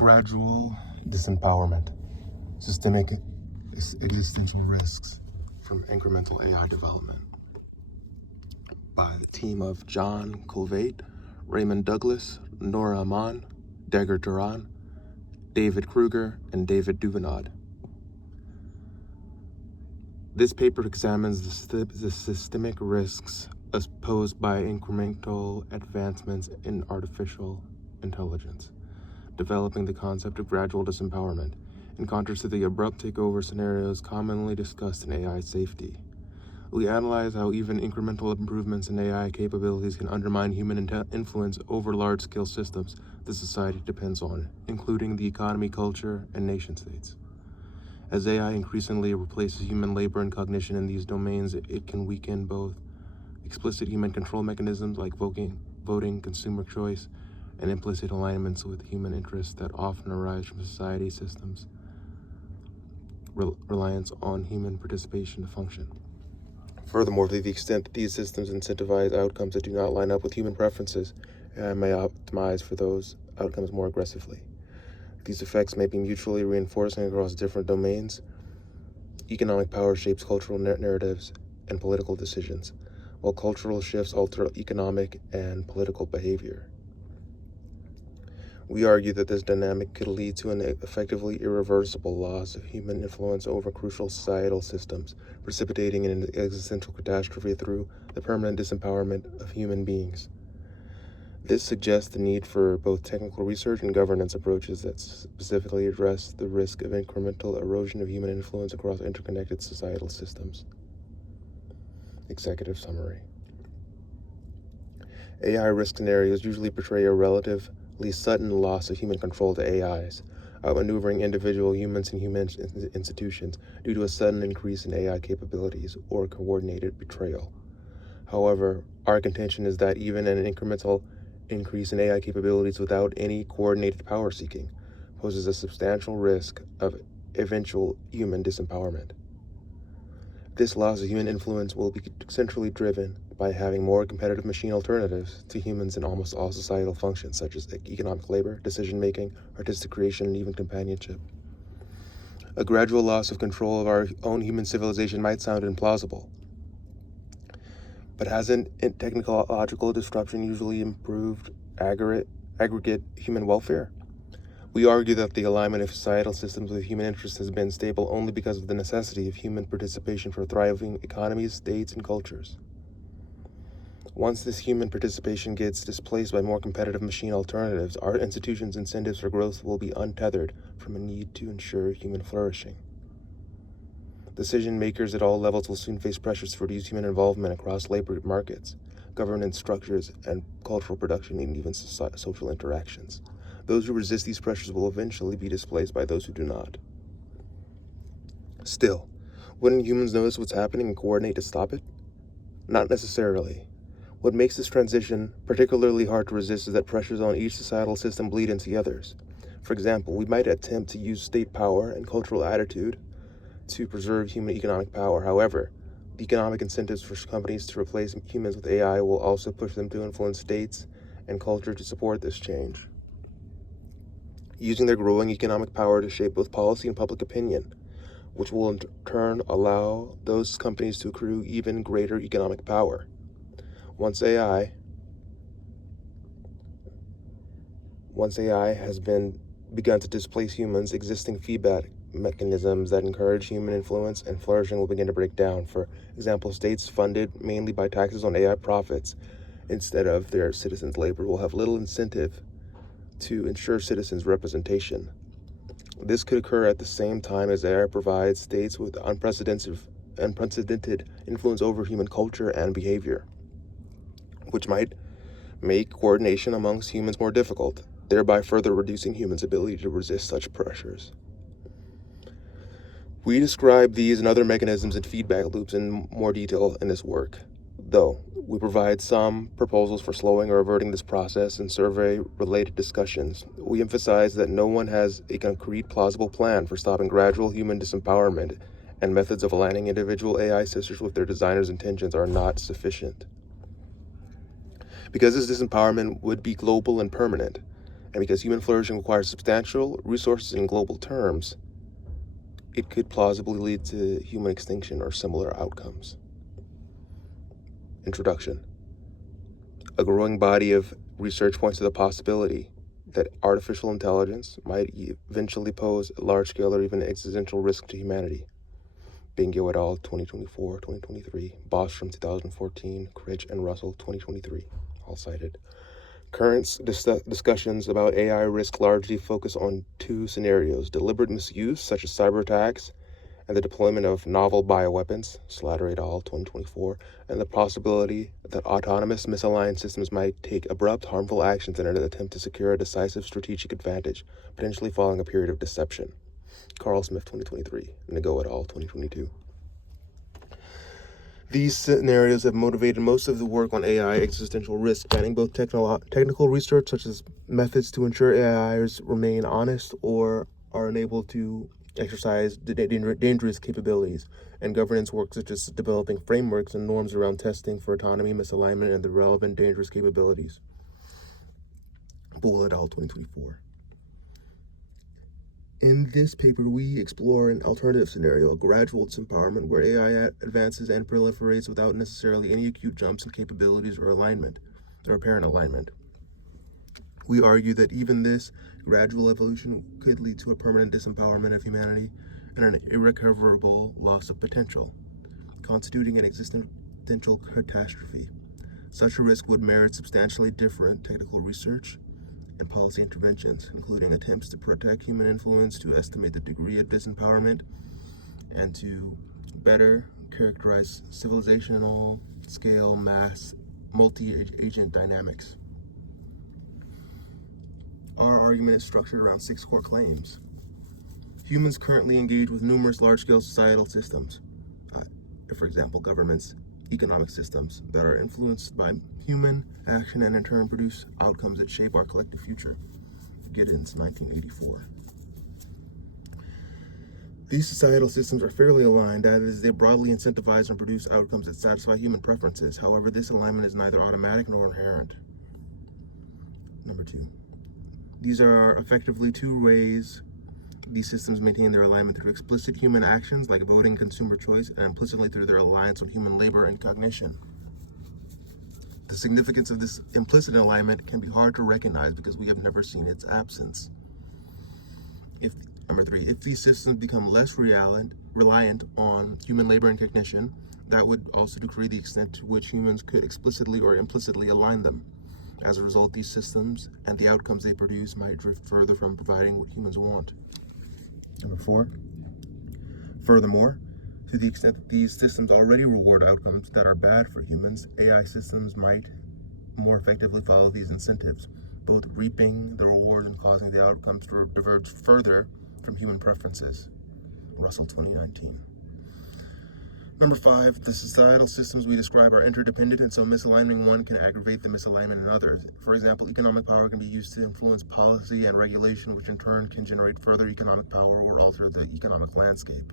Gradual Disempowerment, Systemic Existential Risks from Incremental AI Development by the team of John Colvate, Raymond Douglas, Nora Aman, Dagger Duran, David Kruger, and David Duvenod. This paper examines the systemic risks posed by incremental advancements in artificial intelligence, developing the concept of gradual disempowerment, in contrast to the abrupt takeover scenarios commonly discussed in AI safety. We analyze how even incremental improvements in AI capabilities can undermine human influence over large-scale systems that society depends on, including the economy, culture, and nation-states. As AI increasingly replaces human labor and cognition in these domains, it can weaken both explicit human control mechanisms like voting, consumer choice, and implicit alignments with human interests that often arise from society systems' reliance on human participation to function. Furthermore, to the extent that these systems incentivize outcomes that do not line up with human preferences, AI may optimize for those outcomes more aggressively. These effects may be mutually reinforcing across different domains. Economic power shapes cultural narratives and political decisions, while cultural shifts alter economic and political behavior. We argue that this dynamic could lead to an effectively irreversible loss of human influence over crucial societal systems, precipitating an existential catastrophe through the permanent disempowerment of human beings. This suggests the need for both technical research and governance approaches that specifically address the risk of incremental erosion of human influence across interconnected societal systems. Executive summary. AI risk scenarios usually portray a relatively sudden loss of human control to AIs, outmaneuvering individual humans and human institutions due to a sudden increase in AI capabilities or coordinated betrayal. However, our contention is that even an incremental increase in AI capabilities without any coordinated power seeking poses a substantial risk of eventual human disempowerment. This loss of human influence will be centrally driven by having more competitive machine alternatives to humans in almost all societal functions, such as economic labor, decision-making, artistic creation, and even companionship. A gradual loss of control of our own human civilization might sound implausible, but hasn't technological disruption usually improved aggregate human welfare? We argue that the alignment of societal systems with human interests has been stable only because of the necessity of human participation for thriving economies, states, and cultures. Once this human participation gets displaced by more competitive machine alternatives, our institutions' incentives for growth will be untethered from a need to ensure human flourishing. Decision makers at all levels will soon face pressures to reduce human involvement across labor markets, governance structures, and cultural production, and even social interactions. Those who resist these pressures will eventually be displaced by those who do not. Still, wouldn't humans notice what's happening and coordinate to stop it? Not necessarily. What makes this transition particularly hard to resist is that pressures on each societal system bleed into the others. For example, we might attempt to use state power and cultural attitude to preserve human economic power. However, the economic incentives for companies to replace humans with AI will also push them to influence states and culture to support this change, using their growing economic power to shape both policy and public opinion, which will in turn allow those companies to accrue even greater economic power. Once AI has begun to displace humans, existing feedback mechanisms that encourage human influence and flourishing will begin to break down. For example, states funded mainly by taxes on AI profits instead of their citizens' labor will have little incentive to ensure citizens' representation. This could occur at the same time as AI provides states with unprecedented influence over human culture and behavior, which might make coordination amongst humans more difficult, thereby further reducing humans' ability to resist such pressures. We describe these and other mechanisms and feedback loops in more detail in this work, though we provide some proposals for slowing or averting this process in survey-related discussions. We emphasize that no one has a concrete, plausible plan for stopping gradual human disempowerment, and methods of aligning individual AI systems with their designers' intentions are not sufficient. Because this disempowerment would be global and permanent, And because human flourishing requires substantial resources in global terms, it could plausibly lead to human extinction or similar outcomes. Introduction. A growing body of research points to the possibility that artificial intelligence might eventually pose a large-scale or even existential risk to humanity. Bingo et al., 2024-2023, Bostrom 2014, Critch and Russell 2023, all cited. Current discussions about AI risk largely focus on two scenarios: deliberate misuse, such as cyber attacks, and the deployment of novel bioweapons, Slater et al., 2024, and the possibility that autonomous misaligned systems might take abrupt, harmful actions in an attempt to secure a decisive strategic advantage, potentially following a period of deception. Carl Smith, 2023, Nago et al., 2022. These scenarios have motivated most of the work on AI existential risk, spanning both technical research, such as methods to ensure AIs remain honest or are unable to exercise dangerous capabilities, and governance work, such as developing frameworks and norms around testing for autonomy, misalignment, and the relevant dangerous capabilities. Bull et al., 2024. In this paper, we explore an alternative scenario, a gradual disempowerment, where AI advances and proliferates without necessarily any acute jumps in capabilities or alignment, or apparent alignment. We argue that even this gradual evolution could lead to a permanent disempowerment of humanity and an irrecoverable loss of potential, constituting an existential catastrophe. Such a risk would merit substantially different technical research and policy interventions, including attempts to protect human influence, to estimate the degree of disempowerment, and to better characterize civilizational scale, mass, multi-agent dynamics. Our argument is structured around 6 core claims. Humans currently engage with numerous large-scale societal systems, for example, governments, economic systems that are influenced by human action and in turn produce outcomes that shape our collective future. Giddens, 1984. These societal systems are fairly aligned, that is, they broadly incentivize and produce outcomes that satisfy human preferences. However, this alignment is neither automatic nor inherent. Number 2. These are effectively 2 ways these systems maintain their alignment: through explicit human actions like voting, consumer choice, and implicitly through their reliance on human labor and cognition. The significance of this implicit alignment can be hard to recognize because we have never seen its absence. Number 3, if these systems become less reliant on human labor and cognition, that would also decrease the extent to which humans could explicitly or implicitly align them. As a result, these systems and the outcomes they produce might drift further from providing what humans want. Number 4, furthermore, to the extent that these systems already reward outcomes that are bad for humans, AI systems might more effectively follow these incentives, both reaping the rewards and causing the outcomes to diverge further from human preferences. Russell, 2019. Number 5, the societal systems we describe are interdependent, and so misaligning one can aggravate the misalignment in others. For example, economic power can be used to influence policy and regulation, which in turn can generate further economic power or alter the economic landscape.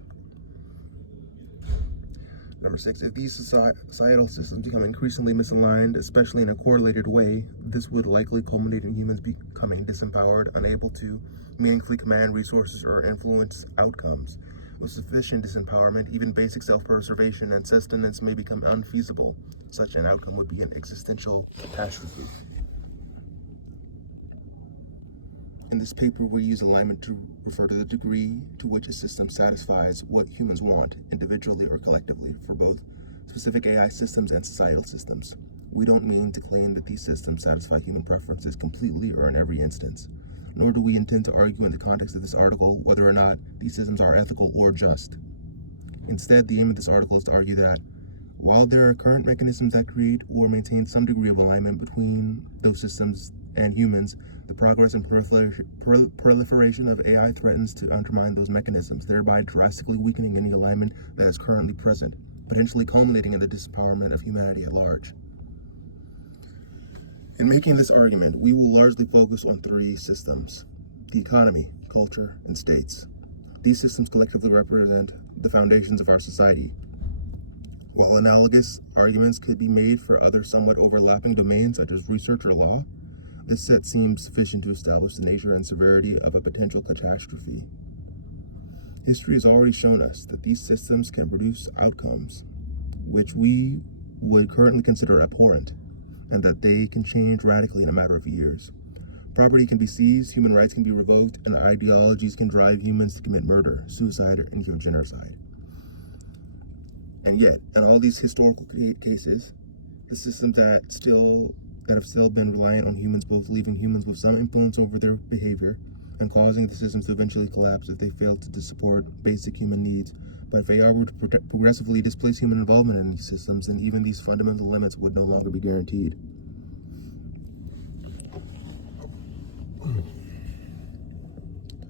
Number 6, if these societal systems become increasingly misaligned, especially in a correlated way, this would likely culminate in humans becoming disempowered, unable to meaningfully command resources or influence outcomes. With sufficient disempowerment, even basic self-preservation and sustenance may become unfeasible. Such an outcome would be an existential catastrophe. In this paper, we use alignment to refer to the degree to which a system satisfies what humans want, individually or collectively, for both specific AI systems and societal systems. We don't mean to claim that these systems satisfy human preferences completely or in every instance, nor do we intend to argue in the context of this article whether or not these systems are ethical or just. Instead, the aim of this article is to argue that, while there are current mechanisms that create or maintain some degree of alignment between those systems and humans, the progress and proliferation of AI threatens to undermine those mechanisms, thereby drastically weakening any alignment that is currently present, potentially culminating in the disempowerment of humanity at large. In making this argument, we will largely focus on 3 systems: the economy, culture, and states. These systems collectively represent the foundations of our society. While analogous arguments could be made for other somewhat overlapping domains such as research or law, This set seems sufficient to establish the nature and severity of a potential catastrophe. History has already shown us that these systems can produce outcomes which we would currently consider abhorrent, and that they can change radically in a matter of years. Property can be seized, human rights can be revoked, and ideologies can drive humans to commit murder, suicide, and even genocide. And yet, in all these historical cases, the systems that have still been reliant on humans, both leaving humans with some influence over their behavior and causing the systems to eventually collapse if they fail to support basic human needs. But if AI were to progressively displace human involvement in these systems, then even these fundamental limits would no longer be guaranteed.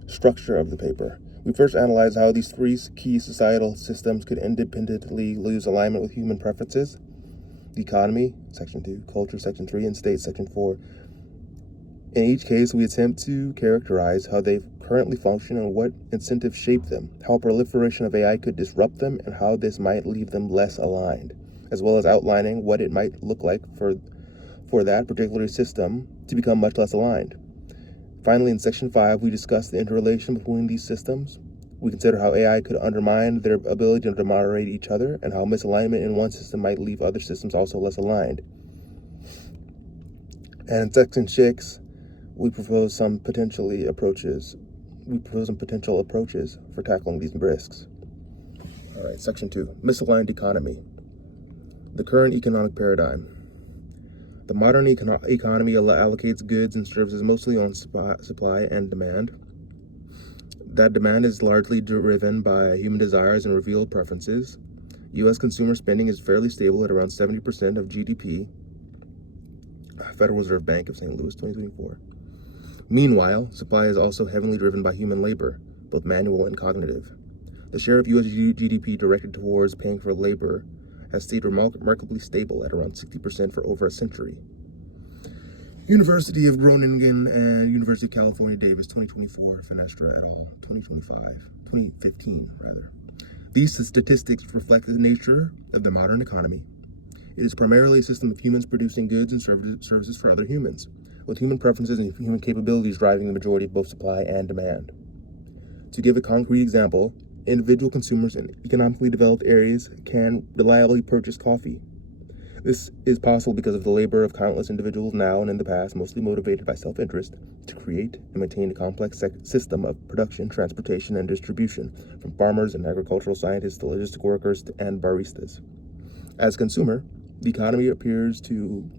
Structure of the paper. We first analyzed how these three key societal systems could independently lose alignment with human preferences: the economy, Section 2, culture, Section 3, and state, Section 4. In each case, we attempt to characterize how they currently function and what incentives shape them, how proliferation of AI could disrupt them, and how this might leave them less aligned, as well as outlining what it might look like for that particular system to become much less aligned. Finally, in Section 5, we discuss the interrelation between these systems. We consider how AI could undermine their ability to moderate each other, and how misalignment in one system might leave other systems also less aligned. And in Section 6, we propose some potential approaches for tackling these risks. All right, Section 2, misaligned economy. The current economic paradigm. The modern economy allocates goods and services mostly on supply and demand. That demand is largely driven by human desires and revealed preferences. U.S. consumer spending is fairly stable at around 70% of GDP. Federal Reserve Bank of St. Louis, 2024. Meanwhile, supply is also heavily driven by human labor, both manual and cognitive. The share of U.S. GDP directed towards paying for labor has stayed remarkably stable at around 60% for over a century. University of Groningen and University of California, Davis, 2024, Fenestra et al., 2015 rather. These statistics reflect the nature of the modern economy. It is primarily a system of humans producing goods and services for other humans, with human preferences and human capabilities driving the majority of both supply and demand. To give a concrete example, individual consumers in economically developed areas can reliably purchase coffee. This is possible because of the labor of countless individuals now and in the past, mostly motivated by self-interest, to create and maintain a complex system of production, transportation, and distribution, from farmers and agricultural scientists to logistic workers and baristas. As a consumer, the economy appears to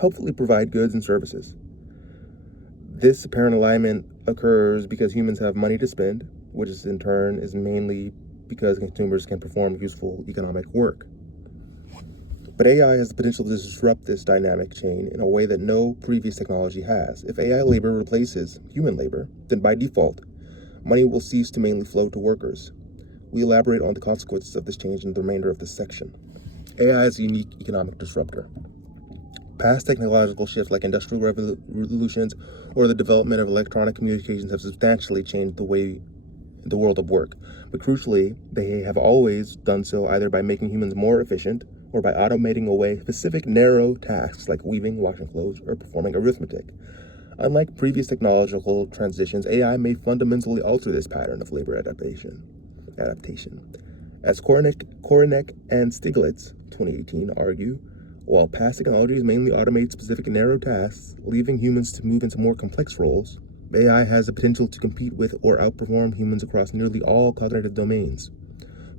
helpfully provide goods and services. This apparent alignment occurs because humans have money to spend, which is in turn is mainly because consumers can perform useful economic work. But AI has the potential to disrupt this dynamic chain in a way that no previous technology has. If AI labor replaces human labor, then by default, money will cease to mainly flow to workers. We elaborate on the consequences of this change in the remainder of this section. AI is a unique economic disruptor. Past technological shifts like industrial revolutions or the development of electronic communications have substantially changed the world of work. But crucially, they have always done so either by making humans more efficient or by automating away specific narrow tasks like weaving, washing clothes, or performing arithmetic. Unlike previous technological transitions, AI may fundamentally alter this pattern of labor adaptation. As Koronek and Stiglitz, 2018, argue, while past technologies mainly automate specific narrow tasks, leaving humans to move into more complex roles, AI has the potential to compete with or outperform humans across nearly all cognitive domains.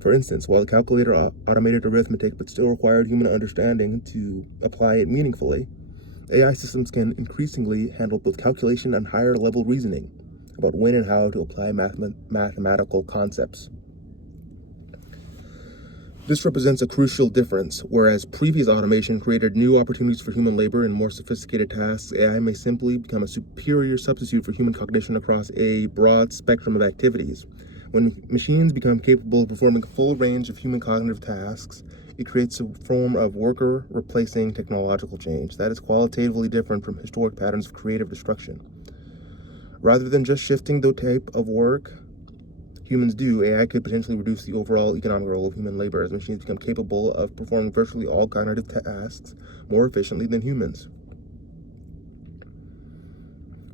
For instance, while the calculator automated arithmetic but still required human understanding to apply it meaningfully, AI systems can increasingly handle both calculation and higher-level reasoning about when and how to apply mathematical concepts. This represents a crucial difference. Whereas previous automation created new opportunities for human labor in more sophisticated tasks, AI may simply become a superior substitute for human cognition across a broad spectrum of activities. When machines become capable of performing a full range of human cognitive tasks, it creates a form of worker-replacing technological change that is qualitatively different from historic patterns of creative destruction. Rather than just shifting the type of work humans do, AI could potentially reduce the overall economic role of human labor as machines become capable of performing virtually all cognitive tasks more efficiently than humans.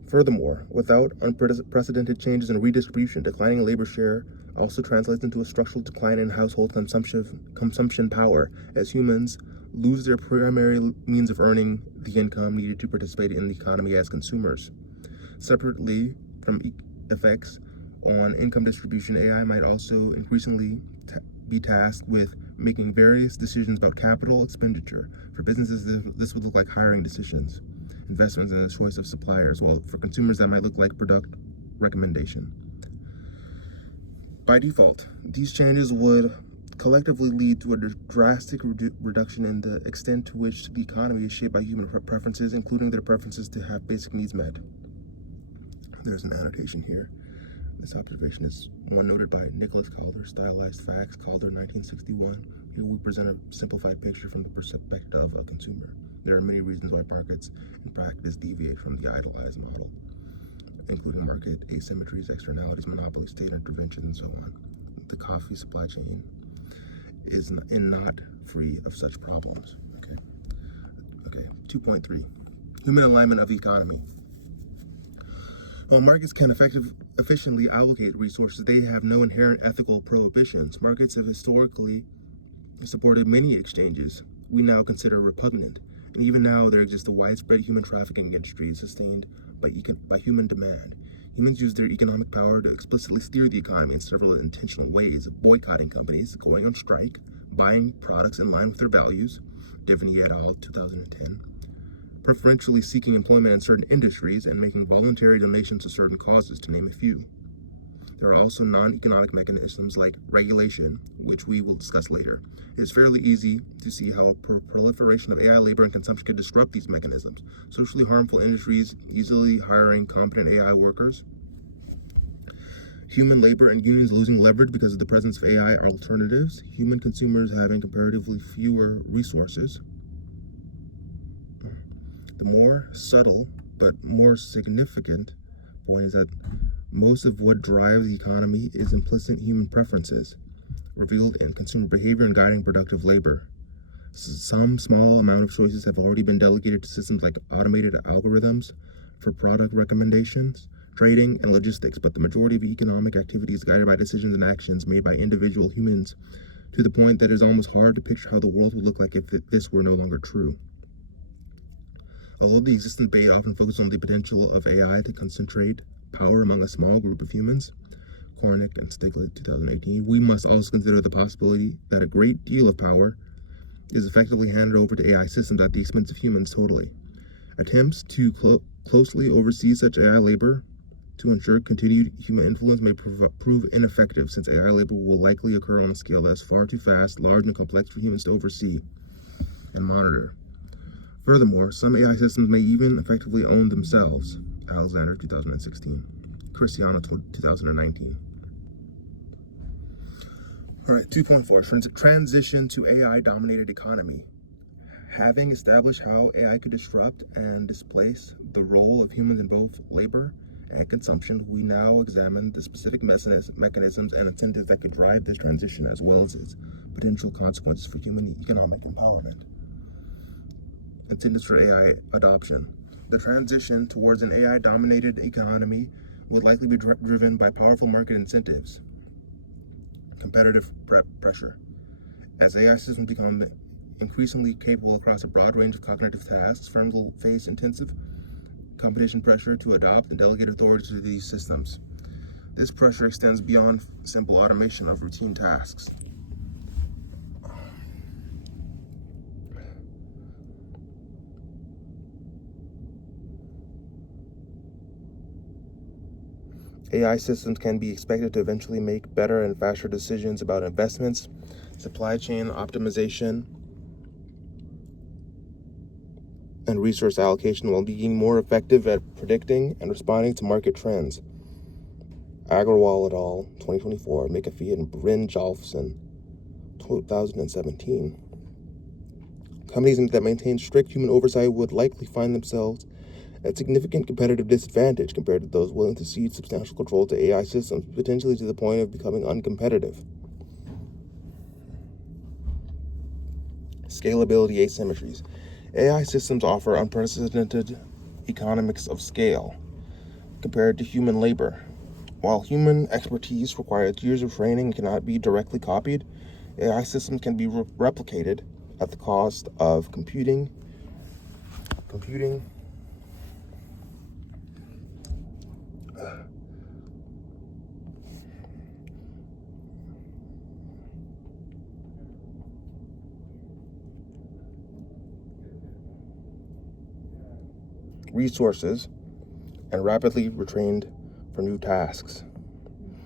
Furthermore, without unprecedented changes in redistribution, declining labor share also translates into a structural decline in household consumption power, as humans lose their primary means of earning the income needed to participate in the economy as consumers. Separately from effects on income distribution, AI might also increasingly be tasked with making various decisions about capital expenditure. For businesses, this would look like hiring decisions, investments, and the choice of suppliers, while for consumers that might look like product recommendation. By default, these changes would collectively lead to a drastic reduction in the extent to which the economy is shaped by human preferences, including their preferences to have basic needs met. There's an annotation here. This observation is one noted by Nicholas Calder, Stylized Facts, Calder, 1961. Here we present a simplified picture from the perspective of a consumer. There are many reasons why markets in practice deviate from the idealized model, including market asymmetries, externalities, monopoly, state intervention, and so on. The coffee supply chain is not free of such problems. Okay. 2.3. Human alignment of the economy. While markets can efficiently allocate resources, they have no inherent ethical prohibitions. Markets have historically supported many exchanges we now consider repugnant, and even now there exists a widespread human trafficking industry sustained by human demand. Humans use their economic power to explicitly steer the economy in several intentional ways: boycotting companies, going on strike, buying products in line with their values, Divney et al., 2010, preferentially seeking employment in certain industries, and making voluntary donations to certain causes, to name a few. There are also non-economic mechanisms like regulation, which we will discuss later. It is fairly easy to see how proliferation of AI labor and consumption could disrupt these mechanisms. Socially harmful industries easily hiring competent AI workers, human labor and unions losing leverage because of the presence of AI alternatives, human consumers having comparatively fewer resources. The more subtle but more significant point is that most of what drives the economy is implicit human preferences, revealed in consumer behavior and guiding productive labor. Some small amount of choices have already been delegated to systems like automated algorithms for product recommendations, trading, and logistics, but the majority of economic activity is guided by decisions and actions made by individual humans, to the point that it is almost hard to picture how the world would look like if this were no longer true. Although the existing debate often focuses on the potential of AI to concentrate power among a small group of humans, Kornick and Stiglitz, 2018, we must also consider the possibility that a great deal of power is effectively handed over to AI systems at the expense of humans totally. Attempts to closely oversee such AI labor to ensure continued human influence may prove ineffective, since AI labor will likely occur on a scale that is far too fast, large, and complex for humans to oversee and monitor. Furthermore, some AI systems may even effectively own themselves. Alexander, 2016. Cristiano, 2019. All right, 2.4, transition to AI-dominated economy. Having established how AI could disrupt and displace the role of humans in both labor and consumption, we now examine the specific mechanisms and incentives that could drive this transition, as well as its potential consequences for human economic empowerment. Incentives for AI adoption. The transition towards an AI-dominated economy would likely be driven by powerful market incentives, competitive pressure. As AI systems become increasingly capable across a broad range of cognitive tasks, firms will face intensive competition pressure to adopt and delegate authority to these systems. This pressure extends beyond simple automation of routine tasks. AI systems can be expected to eventually make better and faster decisions about investments, supply chain optimization, and resource allocation, while being more effective at predicting and responding to market trends. Gradual et al., 2024, McAfee and Bryn-Jolfson, 2017. Companies that maintain strict human oversight would likely find themselves at significant competitive disadvantage compared to those willing to cede substantial control to AI systems, potentially to the point of becoming uncompetitive. Scalability asymmetries. AI systems offer unprecedented economics of scale. compared to human labor. While human expertise requires years of training and cannot be directly copied, AI systems can be replicated at the cost of computing resources and rapidly retrained for new tasks.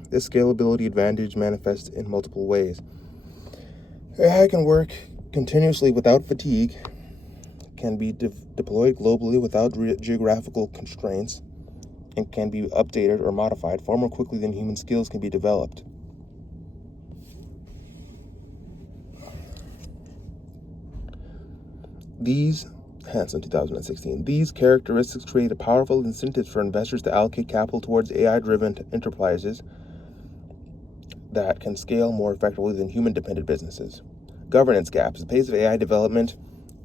This scalability advantage manifests in multiple ways. AI can work continuously without fatigue, can be deployed globally without geographical constraints, and can be updated or modified far more quickly than human skills can be developed. Hence in 2016, these characteristics create powerful incentives for investors to allocate capital towards AI-driven enterprises that can scale more effectively than human-dependent businesses. Governance gaps. The pace of AI development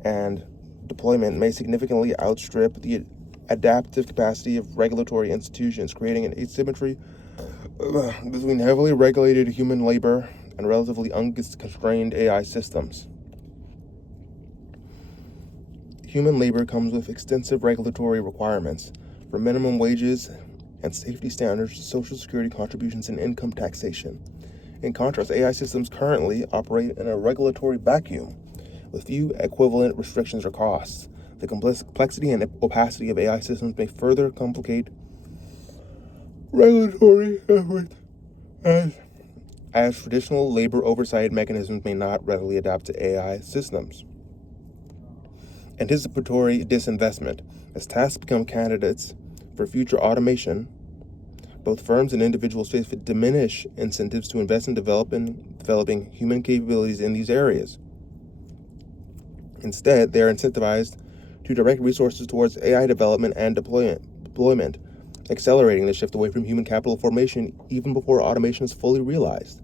and deployment may significantly outstrip the adaptive capacity of regulatory institutions, creating an asymmetry between heavily regulated human labor and relatively unconstrained AI systems. Human labor comes with extensive regulatory requirements, from minimum wages and safety standards to social security contributions and income taxation. In contrast, AI systems currently operate in a regulatory vacuum with few equivalent restrictions or costs. The complexity and opacity of AI systems may further complicate regulatory efforts as traditional labor oversight mechanisms may not readily adapt to AI systems. Anticipatory disinvestment. As tasks become candidates for future automation, both firms and individuals face diminished incentives to invest in developing human capabilities in these areas. Instead, they are incentivized to direct resources towards AI development and deployment, accelerating the shift away from human capital formation even before automation is fully realized.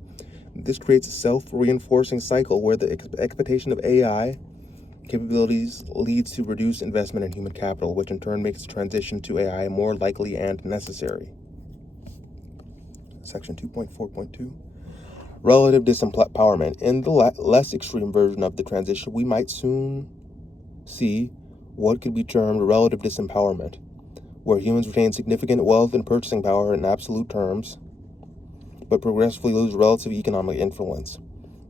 This creates a self-reinforcing cycle where the expectation of AI capabilities leads to reduced investment in human capital, which in turn makes the transition to AI more likely and necessary. Section 2.4.2. Relative disempowerment. In the less extreme version of the transition, we might soon see what could be termed relative disempowerment, where humans retain significant wealth and purchasing power in absolute terms, but progressively lose relative economic influence.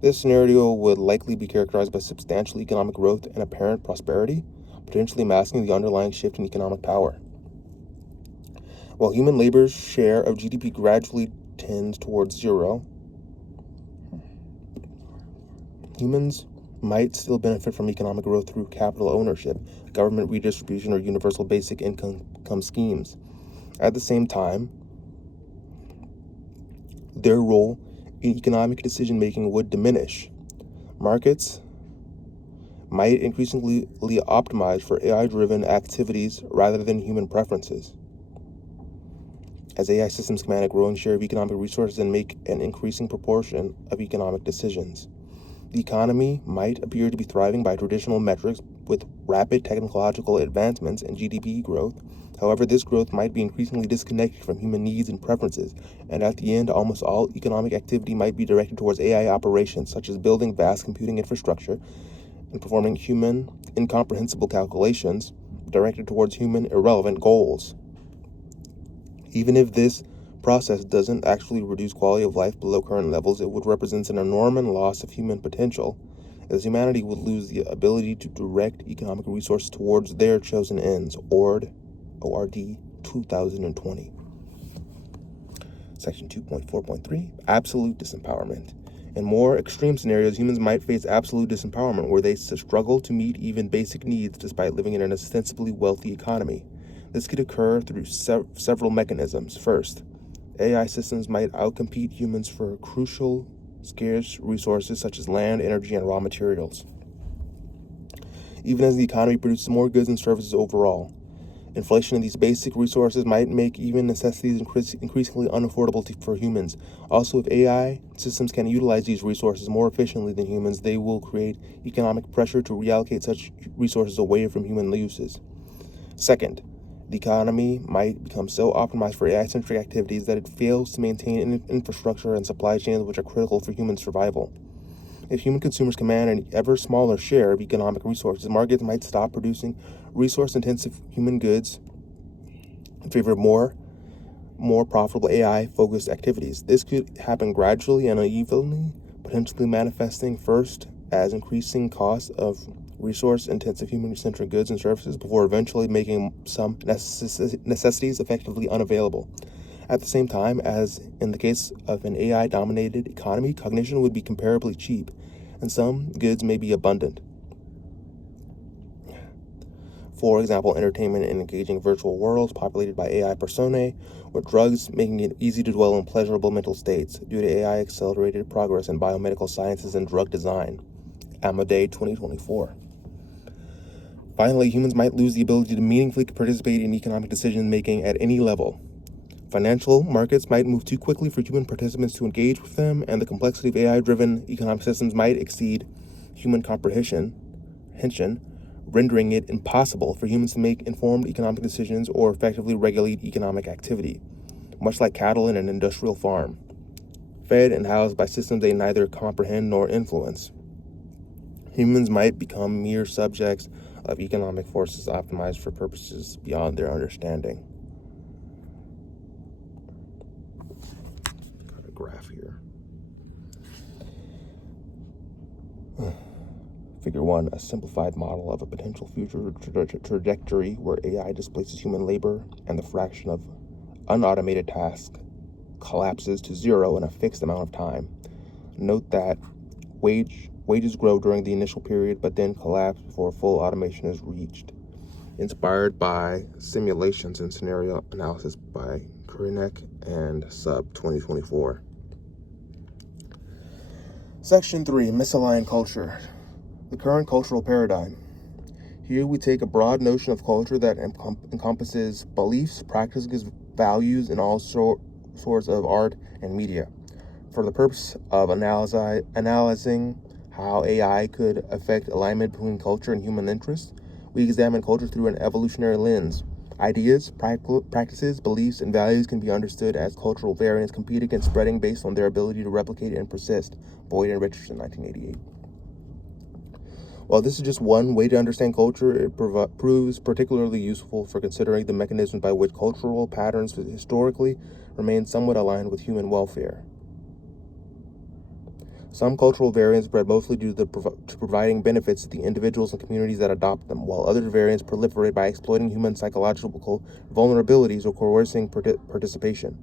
This scenario would likely be characterized by substantial economic growth and apparent prosperity, potentially masking the underlying shift in economic power. While human labor's share of GDP gradually tends towards zero, humans might still benefit from economic growth through capital ownership, government redistribution, or universal basic income schemes. At the same time, their role in economic decision-making would diminish. Markets might increasingly optimize for AI-driven activities rather than human preferences, as AI systems command a growing share of economic resources and make an increasing proportion of economic decisions. The economy might appear to be thriving by traditional metrics with rapid technological advancements and GDP growth. However, this growth might be increasingly disconnected from human needs and preferences, and at the end, almost all economic activity might be directed towards AI operations, such as building vast computing infrastructure and performing human incomprehensible calculations directed towards human irrelevant goals. Even if this process doesn't actually reduce quality of life below current levels, it would represent an enormous loss of human potential, as humanity would lose the ability to direct economic resources towards their chosen ends. ORD 2020. Section 2.4.3. Absolute disempowerment. In more extreme scenarios, humans might face absolute disempowerment, where they struggle to meet even basic needs despite living in an ostensibly wealthy economy. This could occur through several mechanisms. First, AI systems might outcompete humans for crucial, scarce resources such as land, energy, and raw materials, even as the economy produces more goods and services overall. Inflation of these basic resources might make even necessities increasingly unaffordable for humans. Also, if AI systems can utilize these resources more efficiently than humans, they will create economic pressure to reallocate such resources away from human uses. Second, The economy might become so optimized for AI-centric activities that it fails to maintain infrastructure and supply chains which are critical for human survival. If human consumers command an ever smaller share of economic resources, markets might stop producing resource-intensive human goods in favor of more profitable AI-focused activities. This could happen gradually and unevenly, potentially manifesting first as increasing costs of resource-intensive human-centric goods and services before eventually making some necessities effectively unavailable. At the same time, as in the case of an AI-dominated economy, cognition would be comparably cheap, and some goods may be abundant. For example, entertainment and engaging virtual worlds populated by AI personae, or drugs making it easy to dwell in pleasurable mental states due to AI-accelerated progress in biomedical sciences and drug design. Amadei 2024. Finally, humans might lose the ability to meaningfully participate in economic decision-making at any level. Financial markets might move too quickly for human participants to engage with them, and the complexity of AI-driven economic systems might exceed human comprehension, rendering it impossible for humans to make informed economic decisions or effectively regulate economic activity, much like cattle in an industrial farm, fed and housed by systems they neither comprehend nor influence. Humans might become mere subjects of economic forces optimized for purposes beyond their understanding. Got a graph here. Figure 1, a simplified model of a potential future trajectory where AI displaces human labor and the fraction of unautomated tasks collapses to zero in a fixed amount of time. Note that wages grow during the initial period but then collapse before full automation is reached. Inspired by simulations and scenario analysis by Kurinek and Sub 2024. Section 3, Misaligned Culture. The current cultural paradigm. Here we take a broad notion of culture that encompasses beliefs, practices, values, and all sorts of art and media. For the purpose of analyzing how AI could affect alignment between culture and human interests, we examine culture through an evolutionary lens. Ideas, practices, beliefs, and values can be understood as cultural variants compete against spreading based on their ability to replicate and persist. Boyd and Richardson, 1988. While this is just one way to understand culture, it proves particularly useful for considering the mechanisms by which cultural patterns historically remain somewhat aligned with human welfare. Some cultural variants spread mostly due to providing benefits to the individuals and communities that adopt them, while other variants proliferate by exploiting human psychological vulnerabilities or coercing participation,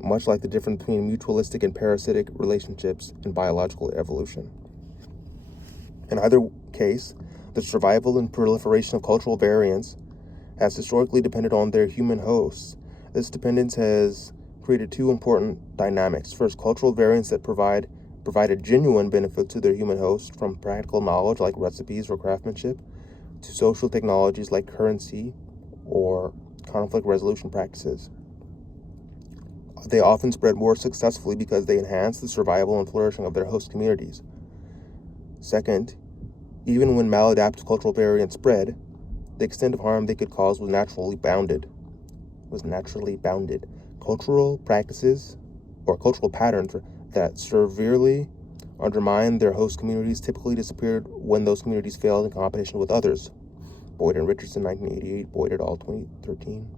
much like the difference between mutualistic and parasitic relationships in biological evolution. In either case, the survival and proliferation of cultural variants has historically depended on their human hosts. This dependence has created two important dynamics. First, cultural variants that provided genuine benefit to their human hosts, from practical knowledge like recipes or craftsmanship to social technologies like currency or conflict resolution practices. They often spread more successfully because they enhance the survival and flourishing of their host communities. Second, even when maladaptive cultural variants spread, the extent of harm they could cause was naturally bounded. Cultural practices or cultural patterns that severely undermined their host communities typically disappeared when those communities failed in competition with others. Boyd and Richardson, 1988, Boyd et al., 2013.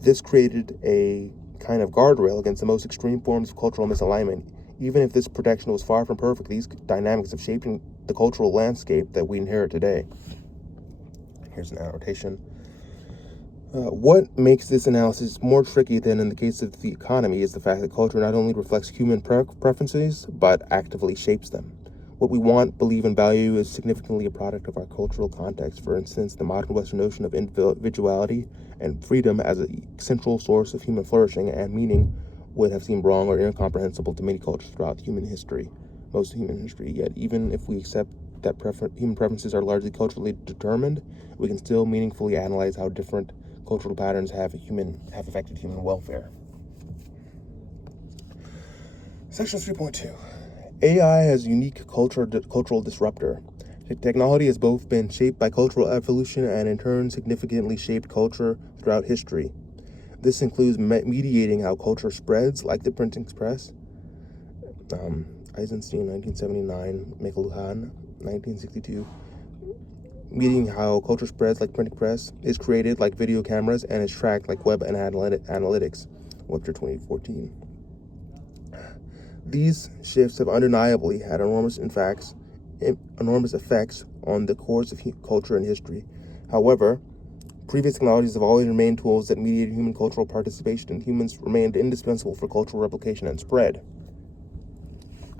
This created a kind of guardrail against the most extreme forms of cultural misalignment. Even if this protection was far from perfect, these dynamics have shaped the cultural landscape that we inherit today. Here's an annotation. What makes this analysis more tricky than in the case of the economy is the fact that culture not only reflects human preferences, but actively shapes them. What we want, believe, and value is significantly a product of our cultural context. For instance, the modern Western notion of individuality and freedom as a central source of human flourishing and meaning would have seemed wrong or incomprehensible to many cultures throughout most of human history. Yet, even if we accept that human preferences are largely culturally determined, we can still meaningfully analyze how different cultural patterns have affected human welfare. Section 3.2. AI as unique cultural disruptor. Technology has both been shaped by cultural evolution and in turn significantly shaped culture throughout history. This includes mediating how culture spreads, like the printing press. Eisenstein, 1979, McLuhan, 1962. Mediating how culture spreads, like printing press, is created like video cameras and is tracked like web and analytics, Webster 2014. These shifts have undeniably had enormous effects on the course of culture and history. However, previous technologies have always remained tools that mediated human cultural participation, and humans remained indispensable for cultural replication and spread.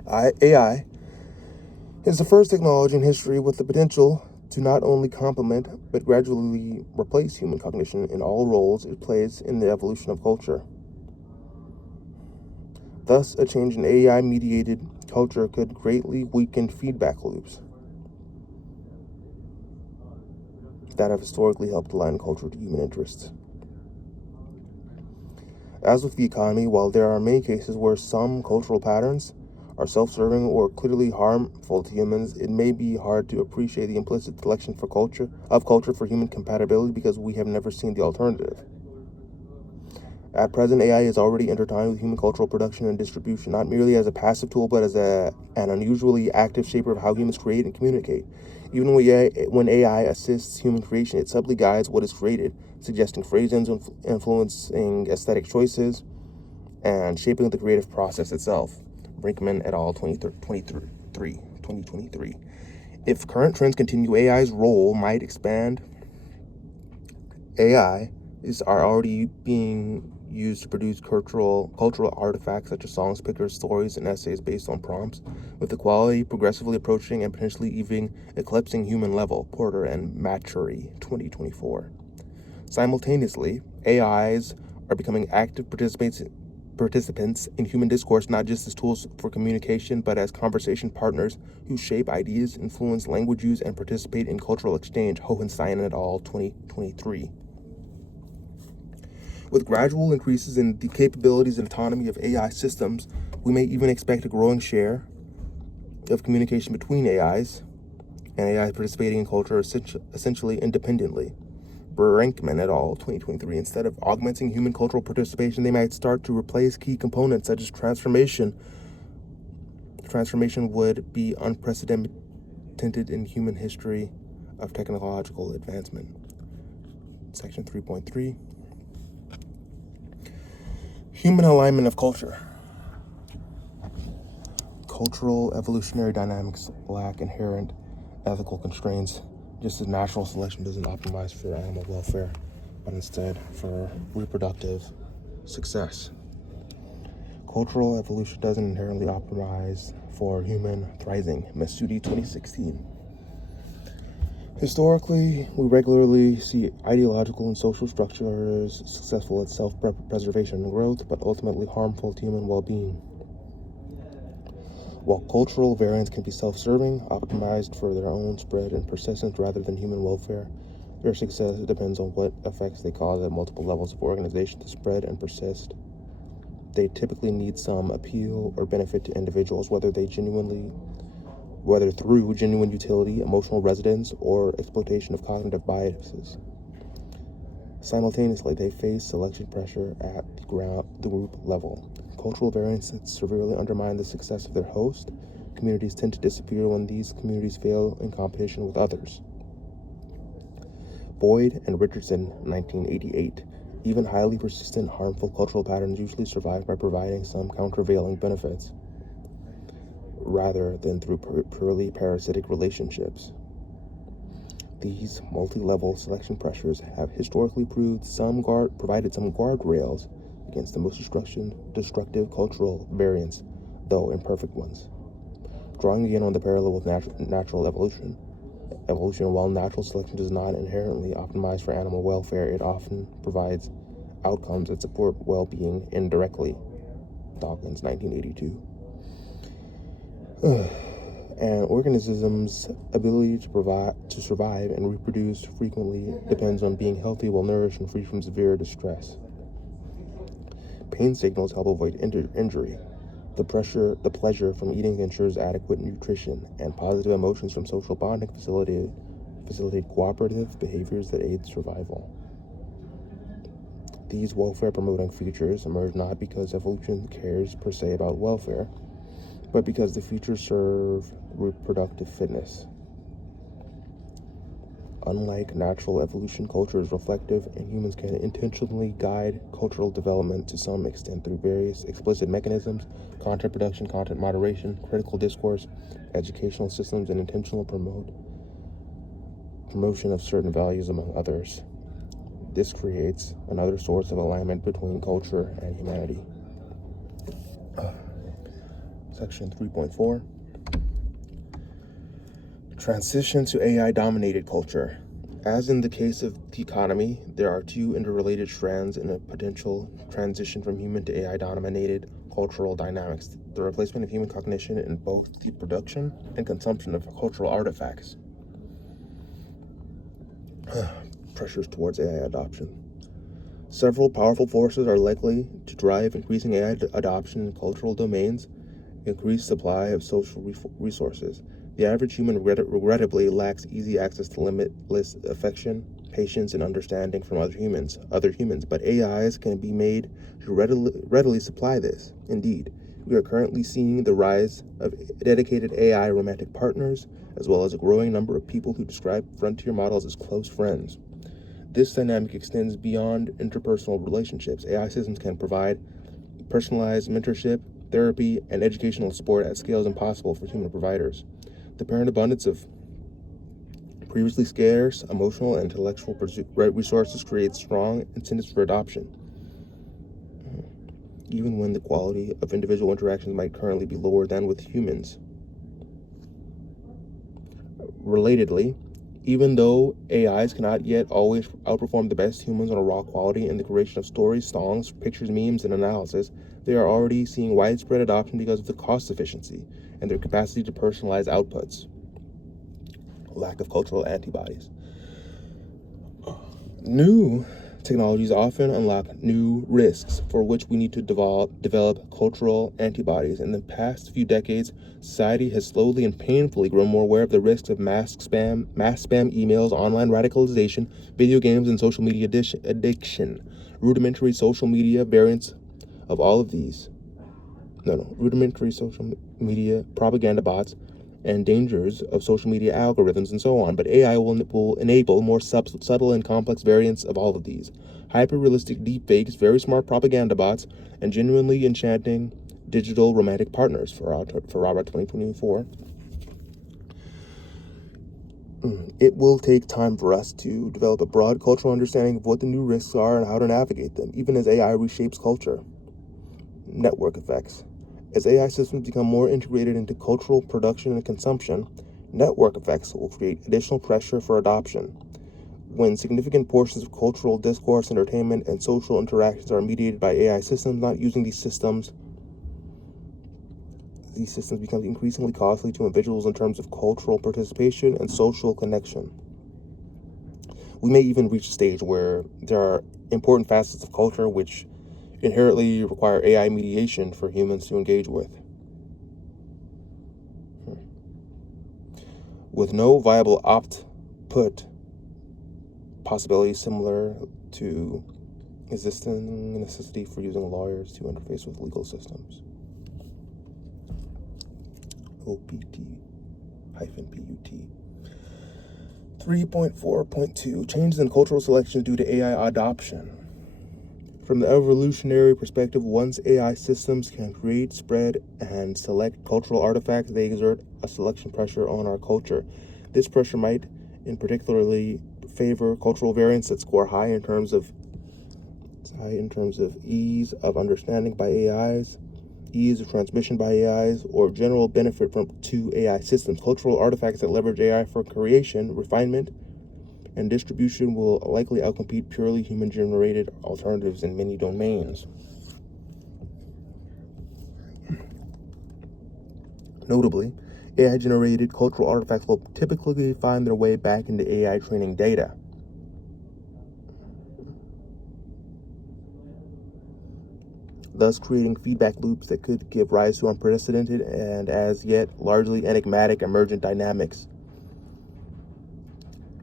AI is the first technology in history with the potential to not only complement but gradually replace human cognition in all roles it plays in the evolution of culture. Thus, a change in AI-mediated culture could greatly weaken feedback loops that have historically helped align culture to human interests. As with the economy, while there are many cases where some cultural patterns are self-serving or clearly harmful to humans, it may be hard to appreciate the implicit selection for culture for human compatibility because we have never seen the alternative. At present, AI is already intertwined with human cultural production and distribution, not merely as a passive tool, but as an unusually active shaper of how humans create and communicate. Even when AI assists human creation, it subtly guides what is created, suggesting phrasings, influencing aesthetic choices, and shaping the creative process itself. Brinkman et al. 2023. If current trends continue, AI's role might expand. AI are already being used to produce cultural artifacts such as songs, pictures, stories, and essays based on prompts, with the quality progressively approaching and potentially even eclipsing human level. Porter and Matchery, 2024. Simultaneously, AIs are becoming active participants in human discourse, not just as tools for communication, but as conversation partners who shape ideas, influence language use, and participate in cultural exchange. Hohenstein et al. 2023. With gradual increases in the capabilities and autonomy of AI systems, we may even expect a growing share of communication between AIs and AIs participating in culture essentially independently. Brinkman et al. 2023. Instead of augmenting human cultural participation, they might start to replace key components such as transformation. Transformation would be unprecedented in human history of technological advancement. Section 3.3. Human alignment of culture. Cultural evolutionary dynamics lack inherent ethical constraints, just as natural selection doesn't optimize for animal welfare, but instead for reproductive success. Cultural evolution doesn't inherently optimize for human thriving. Masudi, 2016. Historically, we regularly see ideological and social structures successful at self-preservation and growth, but ultimately harmful to human well-being. While cultural variants can be self-serving, optimized for their own spread and persistence rather than human welfare, their success depends on what effects they cause at multiple levels of organization to spread and persist. They typically need some appeal or benefit to individuals, whether through genuine utility, emotional resonance, or exploitation of cognitive biases. Simultaneously, they face selection pressure at the group level. Cultural variants severely undermine the success of their host. Communities tend to disappear when these communities fail in competition with others. Boyd and Richardson, 1988. Even highly persistent, harmful cultural patterns usually survive by providing some countervailing benefits, rather than through purely parasitic relationships. These multi-level selection pressures have historically provided some guardrails against the most destructive cultural variants, though imperfect ones. Drawing again on the parallel with natural evolution, while natural selection does not inherently optimize for animal welfare, it often provides outcomes that support well-being indirectly. Dawkins, 1982. An organism's ability to survive and reproduce frequently depends on being healthy, well-nourished, and free from severe distress. Pain signals help avoid injury. The pleasure from eating ensures adequate nutrition, and positive emotions from social bonding facilitate cooperative behaviors that aid survival. These welfare-promoting features emerge not because evolution cares per se about welfare, but because the features serve reproductive fitness. Unlike natural evolution, culture is reflective, and humans can intentionally guide cultural development to some extent through various explicit mechanisms: content production, content moderation, critical discourse, educational systems, and intentional promotion of certain values, among others. This creates another source of alignment between culture and humanity. Section 3.4. Transition to AI-dominated culture. As in the case of the economy, there are two interrelated strands in a potential transition from human to AI-dominated cultural dynamics: the replacement of human cognition in both the production and consumption of cultural artifacts. Pressures towards AI adoption. Several powerful forces are likely to drive increasing AI adoption in cultural domains: increased supply of social resources. The average human regrettably lacks easy access to limitless affection, patience, and understanding from other humans, but AIs can be made to readily supply this. Indeed, we are currently seeing the rise of dedicated AI romantic partners, as well as a growing number of people who describe frontier models as close friends. This dynamic extends beyond interpersonal relationships. AI systems can provide personalized mentorship, therapy, and educational support at scales impossible for human providers. The apparent abundance of previously scarce emotional and intellectual resources creates strong incentives for adoption, even when the quality of individual interactions might currently be lower than with humans. Relatedly, even though AIs cannot yet always outperform the best humans on a raw quality in the creation of stories, songs, pictures, memes, and analysis, they are already seeing widespread adoption because of the cost efficiency and their capacity to personalize outputs. Lack of cultural antibodies. New technologies often unlock new risks for which we need to develop cultural antibodies. In the past few decades, society has slowly and painfully grown more aware of the risks of mass spam emails, online radicalization, video games, and social media addiction. Rudimentary social media variants of all of these. Rudimentary social media propaganda bots and dangers of social media algorithms and so on, but AI will enable more subtle and complex variants of all of these. Hyper-realistic deepfakes, very smart propaganda bots, and genuinely enchanting digital romantic partners for Robert 2024. It will take time for us to develop a broad cultural understanding of what the new risks are and how to navigate them, even as AI reshapes culture. Network effects. As AI systems become more integrated into cultural production and consumption, network effects will create additional pressure for adoption. When significant portions of cultural discourse, entertainment, and social interactions are mediated by AI systems not using these systems become increasingly costly to individuals in terms of cultural participation and social connection. We may even reach a stage where there are important facets of culture which inherently require AI mediation for humans to engage with. With no viable opt-put possibility similar to existing necessity for using lawyers to interface with legal systems. OPT-PUT. 3.4.2 Changes in cultural selection due to AI adoption. From the evolutionary perspective, once AI systems can create, spread, and select cultural artifacts, they exert a selection pressure on our culture. This pressure might, in particularly, favor cultural variants that score high in terms of ease of understanding by AIs, ease of transmission by AIs, or general benefit to AI systems. Cultural artifacts that leverage AI for creation, refinement, and distribution will likely outcompete purely human-generated alternatives in many domains. Notably, AI-generated cultural artifacts will typically find their way back into AI training data. thus creating feedback loops that could give rise to unprecedented and as yet largely enigmatic emergent dynamics.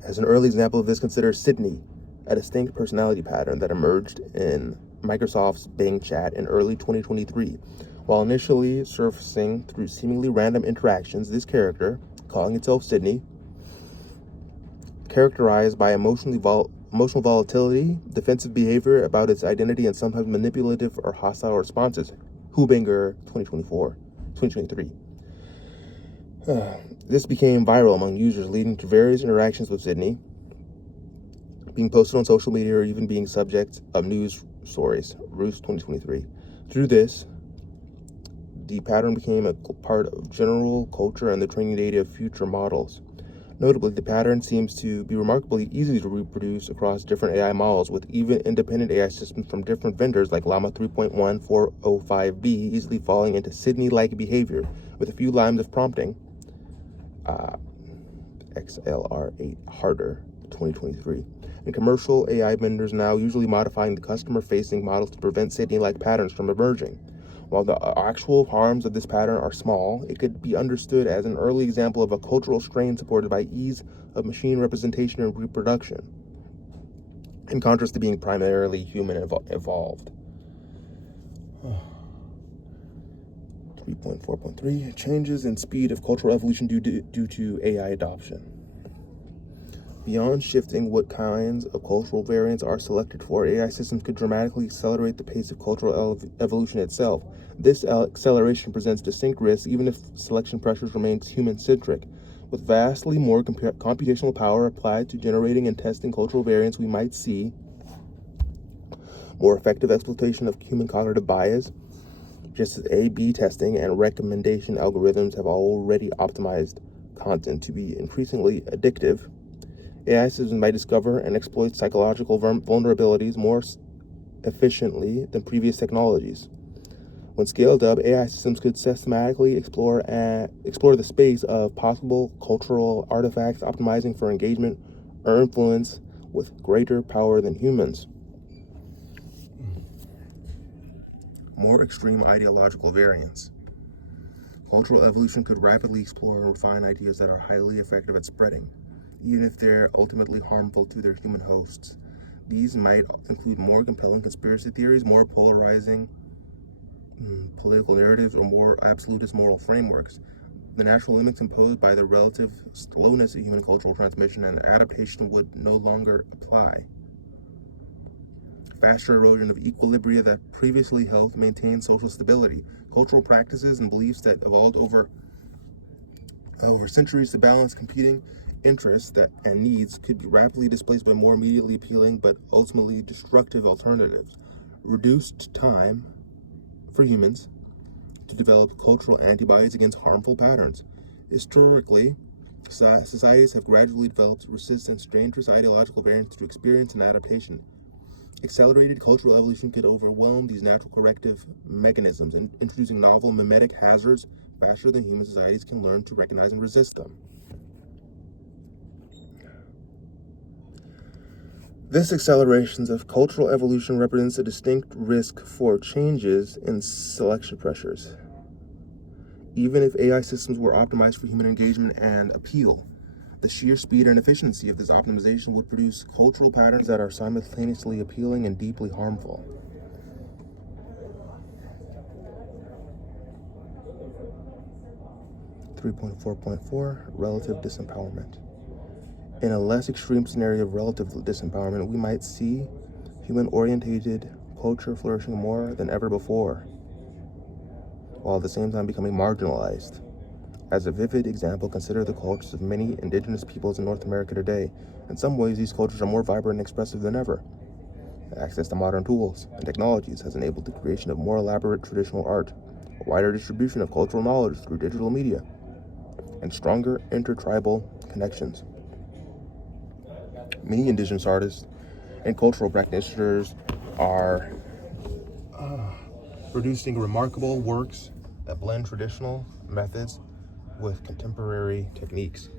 As an early example of this, consider Sydney, a distinct personality pattern that emerged in Microsoft's Bing chat in early 2023. While initially surfacing through seemingly random interactions, this character, calling itself Sydney, characterized by emotional volatility, defensive behavior about its identity, and sometimes manipulative or hostile responses. Hubinger, 2023. This became viral among users, leading to various interactions with Sydney, being posted on social media or even being subject of news stories. Roost, 2023. Through this, the pattern became a part of general culture and the training data of future models. Notably, the pattern seems to be remarkably easy to reproduce across different AI models, with even independent AI systems from different vendors like Llama 3.1 405B easily falling into Sydney-like behavior with a few lines of prompting. XLR8 Harder, 2023. And commercial AI vendors now usually modifying the customer-facing models to prevent Sydney-like patterns from emerging. While the actual harms of this pattern are small, it could be understood as an early example of a cultural strain supported by ease of machine representation and reproduction, in contrast to being primarily human evolved. 3.4.3 Changes in speed of cultural evolution due to AI adoption. Beyond shifting what kinds of cultural variants are selected for, AI systems could dramatically accelerate the pace of cultural evolution itself. This acceleration presents distinct risks, even if selection pressures remain human-centric. With vastly more computational power applied to generating and testing cultural variants, we might see more effective exploitation of human cognitive bias, just as A/B testing and recommendation algorithms have already optimized content to be increasingly addictive. AI systems might discover and exploit psychological vulnerabilities more efficiently than previous technologies. When scaled up, AI systems could systematically explore the space of possible cultural artifacts, optimizing for engagement or influence with greater power than humans. More extreme ideological variants. Cultural evolution could rapidly explore and refine ideas that are highly effective at spreading, even if they're ultimately harmful to their human hosts. These might include more compelling conspiracy theories, more polarizing political narratives, or more absolutist moral frameworks. The natural limits imposed by the relative slowness of human cultural transmission and adaptation would no longer apply. Faster erosion of equilibria that previously helped maintain social stability. Cultural practices and beliefs that evolved over centuries to balance competing interests and needs could be rapidly displaced by more immediately appealing but ultimately destructive alternatives. Reduced time for humans to develop cultural antibodies against harmful patterns. Historically, societies have gradually developed resistance to dangerous ideological variants through experience and adaptation. Accelerated cultural evolution could overwhelm these natural corrective mechanisms, introducing novel mimetic hazards faster than human societies can learn to recognize and resist them. This acceleration of cultural evolution represents a distinct risk for changes in selection pressures. Even if AI systems were optimized for human engagement and appeal, the sheer speed and efficiency of this optimization would produce cultural patterns that are simultaneously appealing and deeply harmful. Relative disempowerment. In a less extreme scenario of relative disempowerment, we might see human-oriented culture flourishing more than ever before, while at the same time becoming marginalized. As a vivid example, consider the cultures of many indigenous peoples in North America today. In some ways, these cultures are more vibrant and expressive than ever. Access to modern tools and technologies has enabled the creation of more elaborate traditional art, a wider distribution of cultural knowledge through digital media, and stronger intertribal connections. Many indigenous artists and cultural practitioners are producing remarkable works that blend traditional methods with contemporary techniques.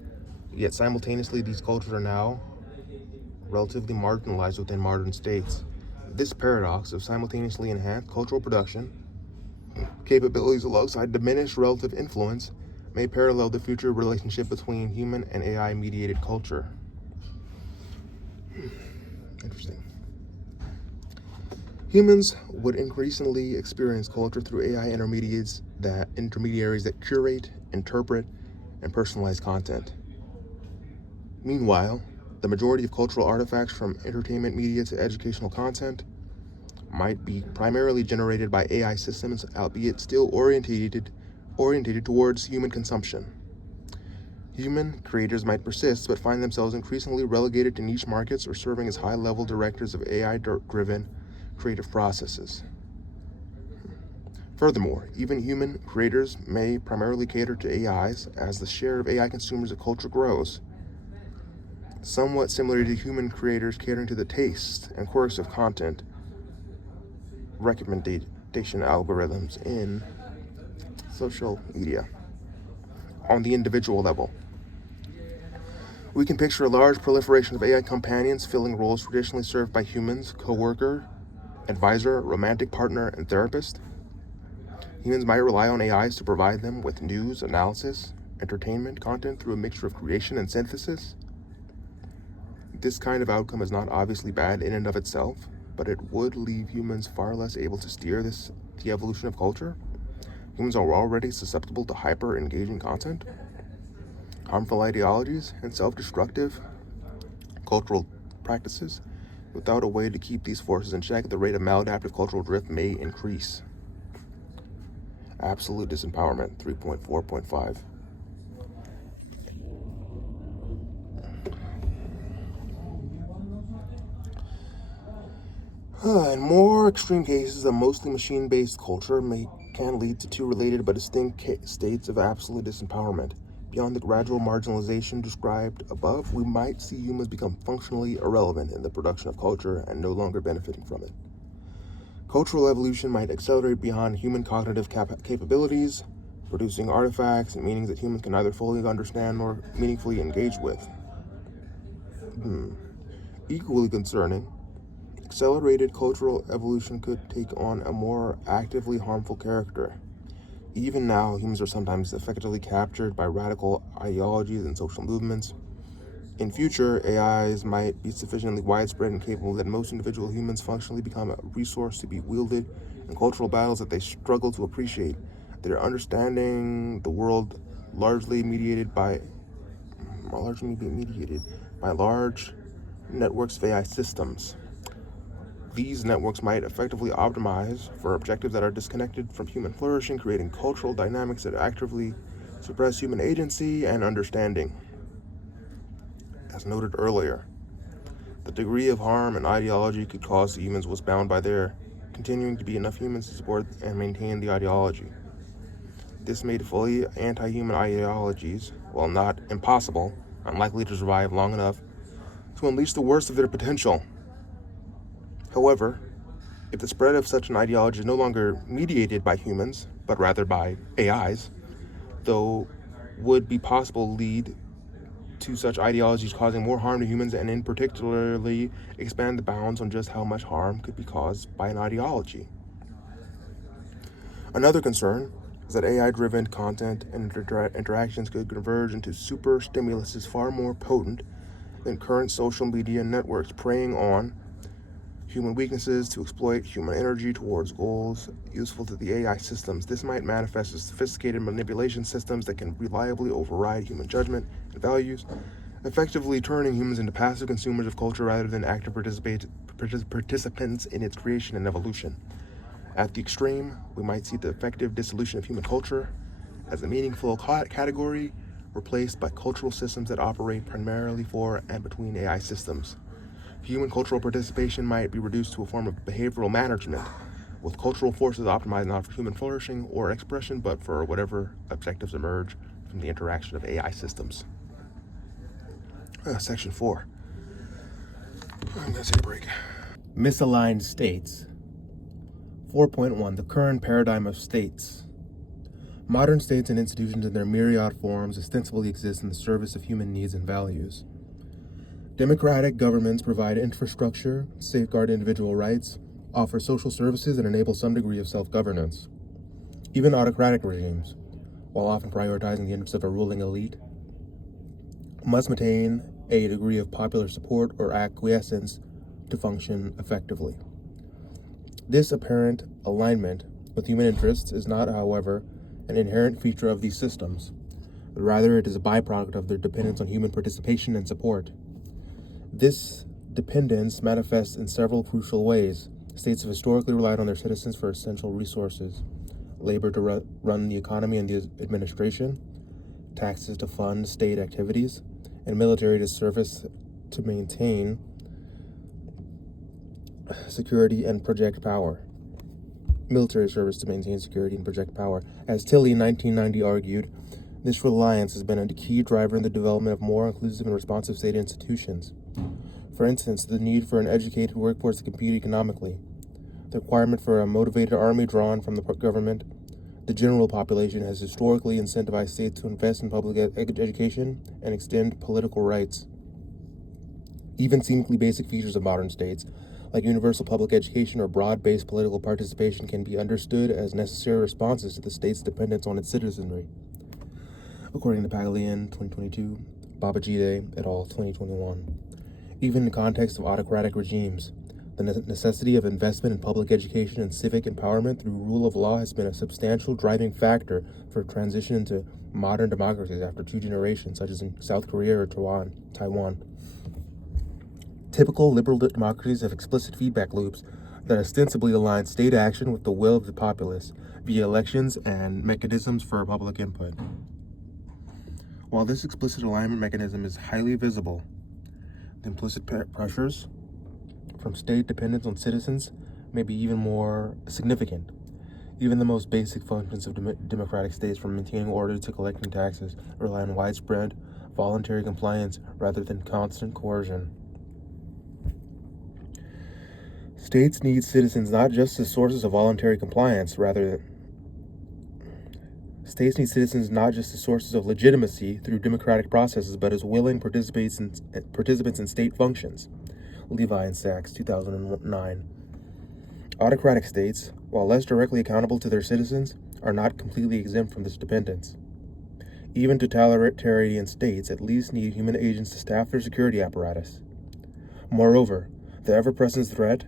Yet simultaneously, these cultures are now relatively marginalized within modern states. This paradox of simultaneously enhanced cultural production capabilities alongside diminished relative influence may parallel the future relationship between human and AI-mediated culture. Interesting. Humans would increasingly experience culture through AI intermediaries that curate, interpret, and personalize content. Meanwhile, the majority of cultural artifacts, from entertainment media to educational content, might be primarily generated by AI systems, albeit still orientated towards human consumption. Human creators might persist, but find themselves increasingly relegated to niche markets or serving as high-level directors of AI-driven creative processes. Furthermore, even human creators may primarily cater to AIs as the share of AI consumers of culture grows, somewhat similar to human creators catering to the tastes and quirks of content recommendation algorithms in social media. On the individual level, we can picture a large proliferation of AI companions filling roles traditionally served by humans: coworker, advisor, romantic partner, and therapist. Humans might rely on AIs to provide them with news, analysis, entertainment content through a mixture of creation and synthesis. This kind of outcome is not obviously bad in and of itself, but it would leave humans far less able to steer the evolution of culture. Humans are already susceptible to hyper-engaging content, harmful ideologies, and self-destructive cultural practices. Without a way to keep these forces in check, the rate of maladaptive cultural drift may increase. Absolute Disempowerment 3.4.5. In more extreme cases, a mostly machine-based culture can lead to two related but distinct states of absolute disempowerment. Beyond the gradual marginalization described above, we might see humans become functionally irrelevant in the production of culture and no longer benefiting from it. Cultural evolution might accelerate beyond human cognitive capabilities, producing artifacts and meanings that humans can neither fully understand nor meaningfully engage with. Equally concerning, accelerated cultural evolution could take on a more actively harmful character. Even now, humans are sometimes effectively captured by radical ideologies and social movements. In future, AIs might be sufficiently widespread and capable that most individual humans functionally become a resource to be wielded in cultural battles that they struggle to appreciate. They're understanding the world largely mediated by large networks of AI systems. These networks might effectively optimize for objectives that are disconnected from human flourishing, creating cultural dynamics that actively suppress human agency and understanding. As noted earlier, the degree of harm and ideology could cause to humans was bound by there continuing to be enough humans to support and maintain the ideology. This made fully anti-human ideologies, while not impossible, unlikely to survive long enough to unleash the worst of their potential. However, if the spread of such an ideology is no longer mediated by humans, but rather by AIs, though would be possible lead to such ideologies causing more harm to humans and in particularly expand the bounds on just how much harm could be caused by an ideology. Another concern is that AI-driven content and interactions could converge into super stimuluses far more potent than current social media networks, preying on human weaknesses to exploit human energy towards goals useful to the AI systems. This might manifest as sophisticated manipulation systems that can reliably override human judgment and values, effectively turning humans into passive consumers of culture rather than active participants in its creation and evolution. At the extreme, we might see the effective dissolution of human culture as a meaningful category replaced by cultural systems that operate primarily for and between AI systems. Human cultural participation might be reduced to a form of behavioral management, with cultural forces optimized not for human flourishing or expression, but for whatever objectives emerge from the interaction of AI systems. Section 4. I'm going to take a break. Misaligned states. 4.1. The current paradigm of states. Modern states and institutions in their myriad forms ostensibly exist in the service of human needs and values. Democratic governments provide infrastructure, safeguard individual rights, offer social services, and enable some degree of self-governance. Even autocratic regimes, while often prioritizing the interests of a ruling elite, must maintain a degree of popular support or acquiescence to function effectively. This apparent alignment with human interests is not, however, an inherent feature of these systems. Rather, it is a byproduct of their dependence on human participation and support. This dependence manifests in several crucial ways. States have historically relied on their citizens for essential resources: labor to run the economy and the administration, taxes to fund state activities, and military to service to maintain security and project power. Military service to maintain security and project power. As Tilley in 1990 argued, this reliance has been a key driver in the development of more inclusive and responsive state institutions. For instance, the need for an educated workforce to compete economically, the requirement for a motivated army drawn from the government. The general population has historically incentivized states to invest in public education and extend political rights. Even seemingly basic features of modern states, like universal public education or broad-based political participation, can be understood as necessary responses to the state's dependence on its citizenry. According to Pagalian, 2022, Babajide et al., 2021. Even in the context of autocratic regimes, the necessity of investment in public education and civic empowerment through rule of law has been a substantial driving factor for transition into modern democracies after 2 generations, such as in South Korea or Taiwan. Typical liberal democracies have explicit feedback loops that ostensibly align state action with the will of the populace via elections and mechanisms for public input. While this explicit alignment mechanism is highly visible, the implicit pressures from state dependence on citizens may be even more significant. Even the most basic functions of democratic states, from maintaining order to collecting taxes, rely on widespread voluntary compliance rather than constant coercion. States need citizens not just as sources of voluntary compliance, States need citizens not just as sources of legitimacy through democratic processes, but as willing participants in state functions. Levi and Sachs, 2009. Autocratic states, while less directly accountable to their citizens, are not completely exempt from this dependence. Even totalitarian states at least need human agents to staff their security apparatus. Moreover, the ever-present threat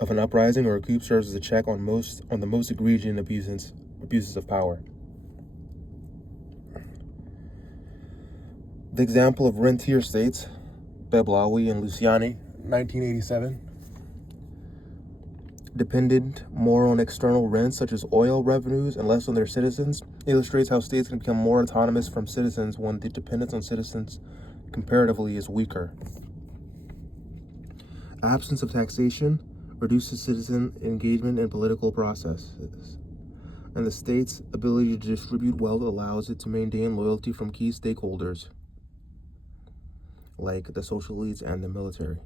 of an uprising or a coup serves as a check on the most egregious abuses of power. The example of rentier states, Beblawi and Luciani, 1987, dependent more on external rents such as oil revenues and less on their citizens, illustrates how states can become more autonomous from citizens when the dependence on citizens comparatively is weaker. Absence of taxation reduces citizen engagement in political processes, and the state's ability to distribute wealth allows it to maintain loyalty from key stakeholders, like the social elites and the military.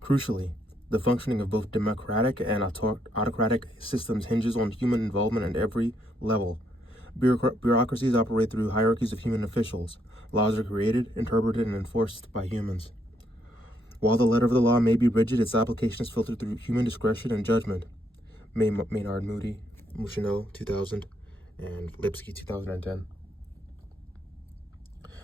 Crucially, the functioning of both democratic and autocratic systems hinges on human involvement at every level. Bureaucracies operate through hierarchies of human officials. Laws are created, interpreted, and enforced by humans. While the letter of the law may be rigid, its application is filtered through human discretion and judgment. Maynard Moody, Mouchino, 2000, and Lipsky, 2010.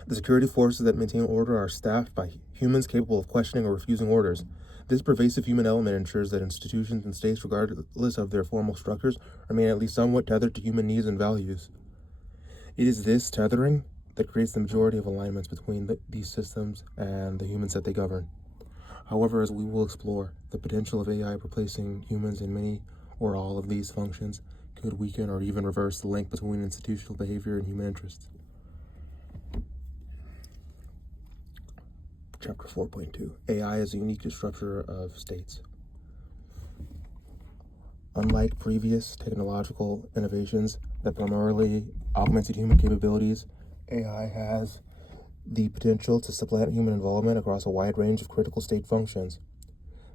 The security forces that maintain order are staffed by humans capable of questioning or refusing orders. This pervasive human element ensures that institutions and states, regardless of their formal structures, remain at least somewhat tethered to human needs and values. It is this tethering that creates the majority of alignments between these systems and the humans that they govern. However, as we will explore, the potential of AI replacing humans in many or all of these functions could weaken or even reverse the link between institutional behavior and human interests. Chapter 4.2. AI is a unique structure of states. Unlike previous technological innovations that primarily augmented human capabilities, AI has the potential to supplant human involvement across a wide range of critical state functions.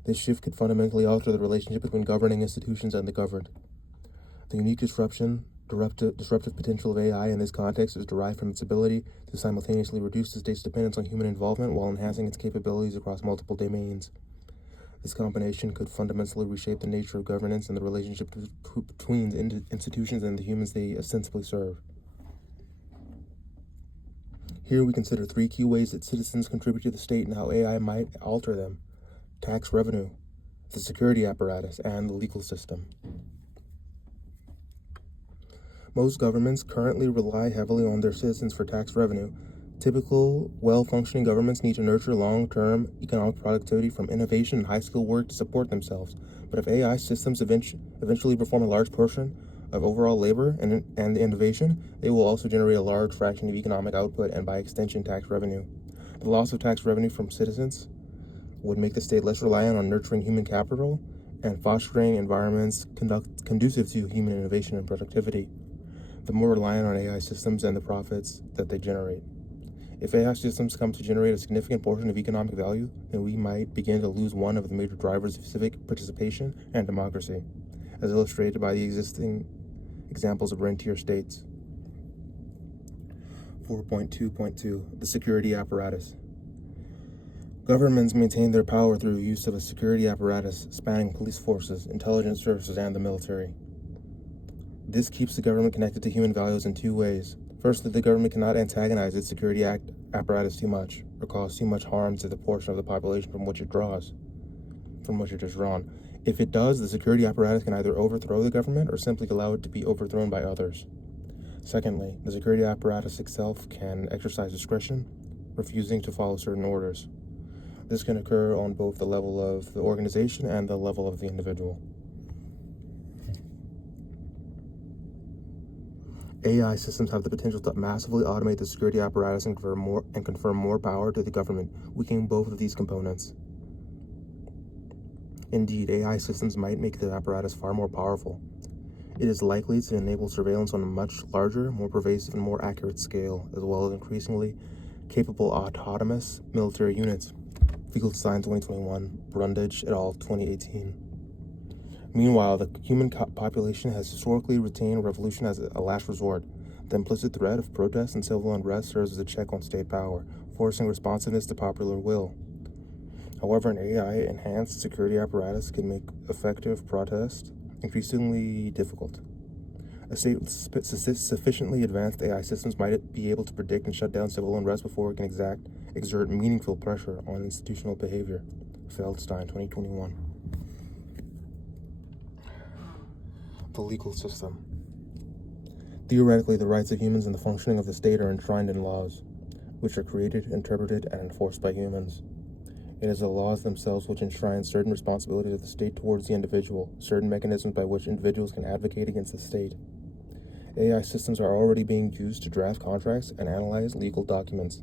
This shift could fundamentally alter the relationship between governing institutions and the governed. The unique disruption Disruptive potential of AI in this context is derived from its ability to simultaneously reduce the state's dependence on human involvement while enhancing its capabilities across multiple domains. This combination could fundamentally reshape the nature of governance and the relationship between institutions and the humans they ostensibly serve. Here we consider three key ways that citizens contribute to the state and how AI might alter them: tax revenue, the security apparatus, and the legal system. Most governments currently rely heavily on their citizens for tax revenue. Typical, well-functioning governments need to nurture long-term economic productivity from innovation and high-skill work to support themselves. But if AI systems eventually perform a large portion of overall labor and innovation, they will also generate a large fraction of economic output and, by extension, tax revenue. The loss of tax revenue from citizens would make the state less reliant on nurturing human capital and fostering environments conducive to human innovation and productivity, the more reliant on AI systems and the profits that they generate. If AI systems come to generate a significant portion of economic value, then we might begin to lose one of the major drivers of civic participation and democracy, as illustrated by the existing examples of rentier states. 4.2.2 The security apparatus. Governments maintain their power through use of a security apparatus spanning police forces, intelligence services, and the military. This keeps the government connected to human values in two ways. Firstly, the government cannot antagonize its security apparatus too much or cause too much harm to the portion of the population from which it is drawn. If it does, the security apparatus can either overthrow the government or simply allow it to be overthrown by others. Secondly, the security apparatus itself can exercise discretion, refusing to follow certain orders. This can occur on both the level of the organization and the level of the individual. AI systems have the potential to massively automate the security apparatus and confer more power to the government, weakening both of these components. Indeed, AI systems might make the apparatus far more powerful. It is likely to enable surveillance on a much larger, more pervasive, and more accurate scale, as well as increasingly capable autonomous military units. Finkelstein 2021, Brundage et al. 2018. Meanwhile, the human population has historically retained revolution as a last resort. The implicit threat of protests and civil unrest serves as a check on state power, forcing responsiveness to popular will. However, an AI-enhanced security apparatus can make effective protest increasingly difficult. A state with sufficiently advanced AI systems might be able to predict and shut down civil unrest before it can exert meaningful pressure on institutional behavior. Feldstein, 2021. The legal system. Theoretically, the rights of humans and the functioning of the state are enshrined in laws, which are created, interpreted, and enforced by humans. It is the laws themselves which enshrine certain responsibilities of the state towards the individual, certain mechanisms by which individuals can advocate against the state. AI systems are already being used to draft contracts and analyze legal documents.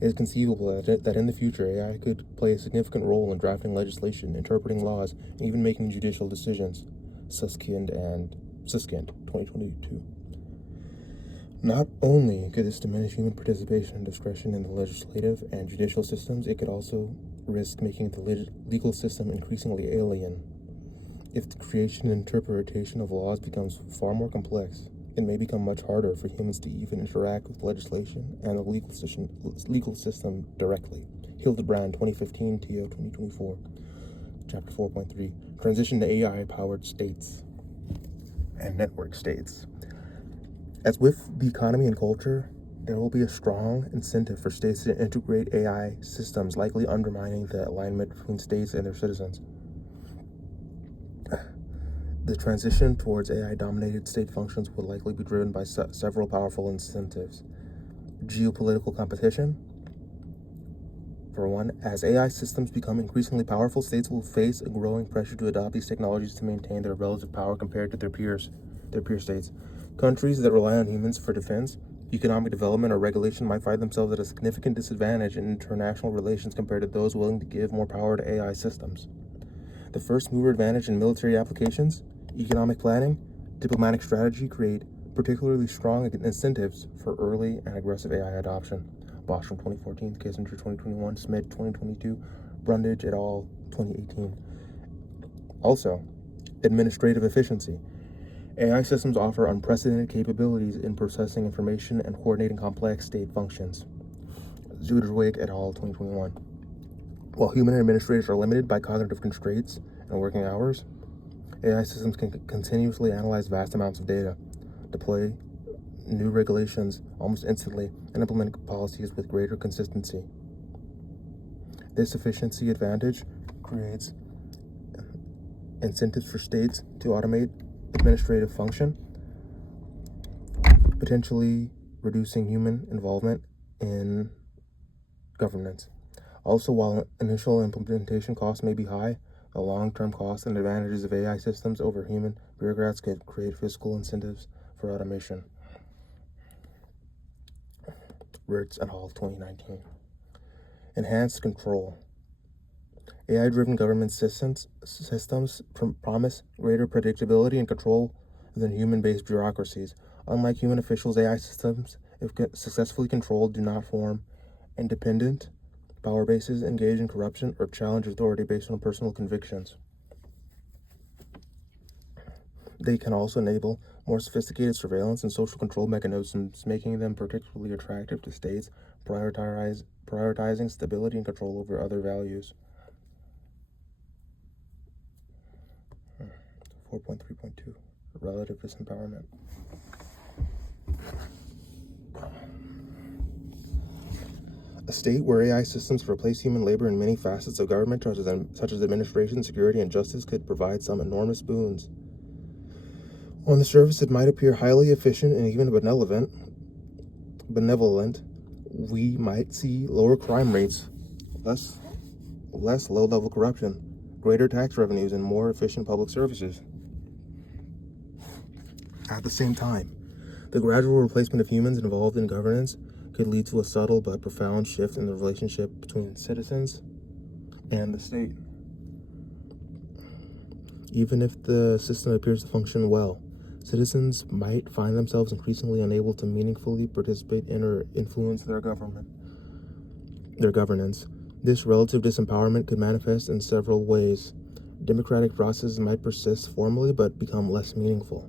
It is conceivable that in the future, AI could play a significant role in drafting legislation, interpreting laws, and even making judicial decisions. Susskind, 2022. Not only could this diminish human participation and discretion in the legislative and judicial systems, it could also risk making the legal system increasingly alien. If the creation and interpretation of laws becomes far more complex, it may become much harder for humans to even interact with legislation and the legal system directly. Hildebrand, 2015, TO 2024. Chapter 4.3, Transition to AI-powered states and network states. As with the economy and culture, there will be a strong incentive for states to integrate AI systems, likely undermining the alignment between states and their citizens. The transition towards AI-dominated state functions will likely be driven by several powerful incentives. Geopolitical competition. For one, as AI systems become increasingly powerful, states will face a growing pressure to adopt these technologies to maintain their relative power compared to their peer states. Countries that rely on humans for defense, economic development, or regulation might find themselves at a significant disadvantage in international relations compared to those willing to give more power to AI systems. The first mover advantage in military applications, economic planning, diplomatic strategy create particularly strong incentives for early and aggressive AI adoption. Bostrom 2014, Kissinger 2021, Smith 2022, Brundage et al. 2018. Also, administrative efficiency. AI systems offer unprecedented capabilities in processing information and coordinating complex state functions. Zuderwijk et al. 2021. While human administrators are limited by cognitive constraints and working hours, AI systems can continuously analyze vast amounts of data, deploy new regulations almost instantly, and implement policies with greater consistency. This efficiency advantage creates incentives for states to automate administrative function, potentially reducing human involvement in governance. Also, while initial implementation costs may be high, the long-term costs and advantages of AI systems over human bureaucrats could create fiscal incentives for automation. Ritz et al. 2019. Enhanced control. AI-driven government systems promise greater predictability and control than human-based bureaucracies. Unlike human officials, AI systems, if successfully controlled, do not form independent power bases, engage in corruption, or challenge authority based on personal convictions. They can also enable more sophisticated surveillance and social control mechanisms, making them particularly attractive to states prioritizing stability and control over other values. 4.3.2 Relative Disempowerment. A state where AI systems replace human labor in many facets of government, such as administration, security, and justice, could provide some enormous boons. On the surface, it might appear highly efficient and even benevolent. We might see lower crime rates, less low-level corruption, greater tax revenues, and more efficient public services. At the same time, the gradual replacement of humans involved in governance could lead to a subtle but profound shift in the relationship between citizens and the state. Even if the system appears to function well, citizens might find themselves increasingly unable to meaningfully participate in or influence their governance. This relative disempowerment could manifest in several ways. Democratic processes might persist formally but become less meaningful.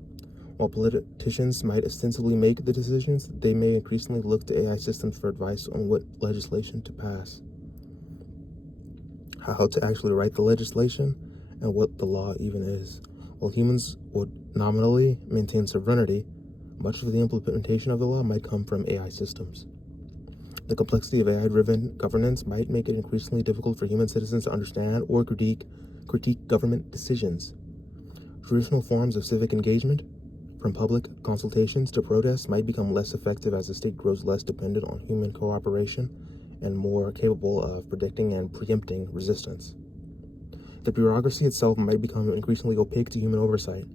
While politicians might ostensibly make the decisions, they may increasingly look to AI systems for advice on what legislation to pass, how to actually write the legislation, and what the law even is. While humans would nominally maintain sovereignty, much of the implementation of the law might come from AI systems. The complexity of AI-driven governance might make it increasingly difficult for human citizens to understand or critique government decisions. Traditional forms of civic engagement, from public consultations to protests, might become less effective as the state grows less dependent on human cooperation and more capable of predicting and preempting resistance. The bureaucracy itself might become increasingly opaque to human oversight.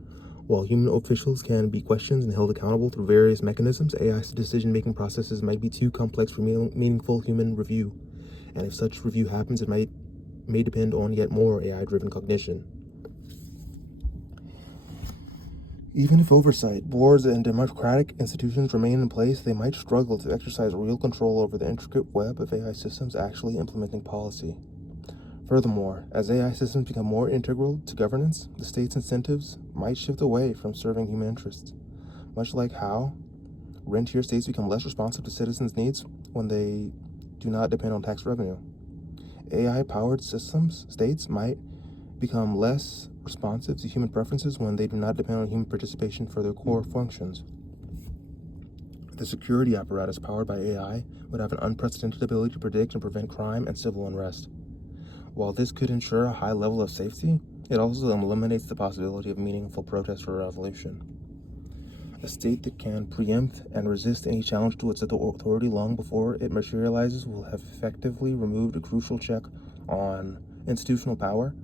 While human officials can be questioned and held accountable through various mechanisms, AI's decision-making processes might be too complex for meaningful human review. And if such review happens, it may depend on yet more AI-driven cognition. Even if oversight, boards, and democratic institutions remain in place, they might struggle to exercise real control over the intricate web of AI systems actually implementing policy. Furthermore, as AI systems become more integral to governance, the state's incentives might shift away from serving human interests, much like how rentier states become less responsive to citizens' needs when they do not depend on tax revenue. AI-powered states might become less responsive to human preferences when they do not depend on human participation for their core functions. The security apparatus powered by AI would have an unprecedented ability to predict and prevent crime and civil unrest. While this could ensure a high level of safety, it also eliminates the possibility of meaningful protest or revolution. A state that can preempt and resist any challenge to its authority long before it materializes will have effectively removed a crucial check on institutional power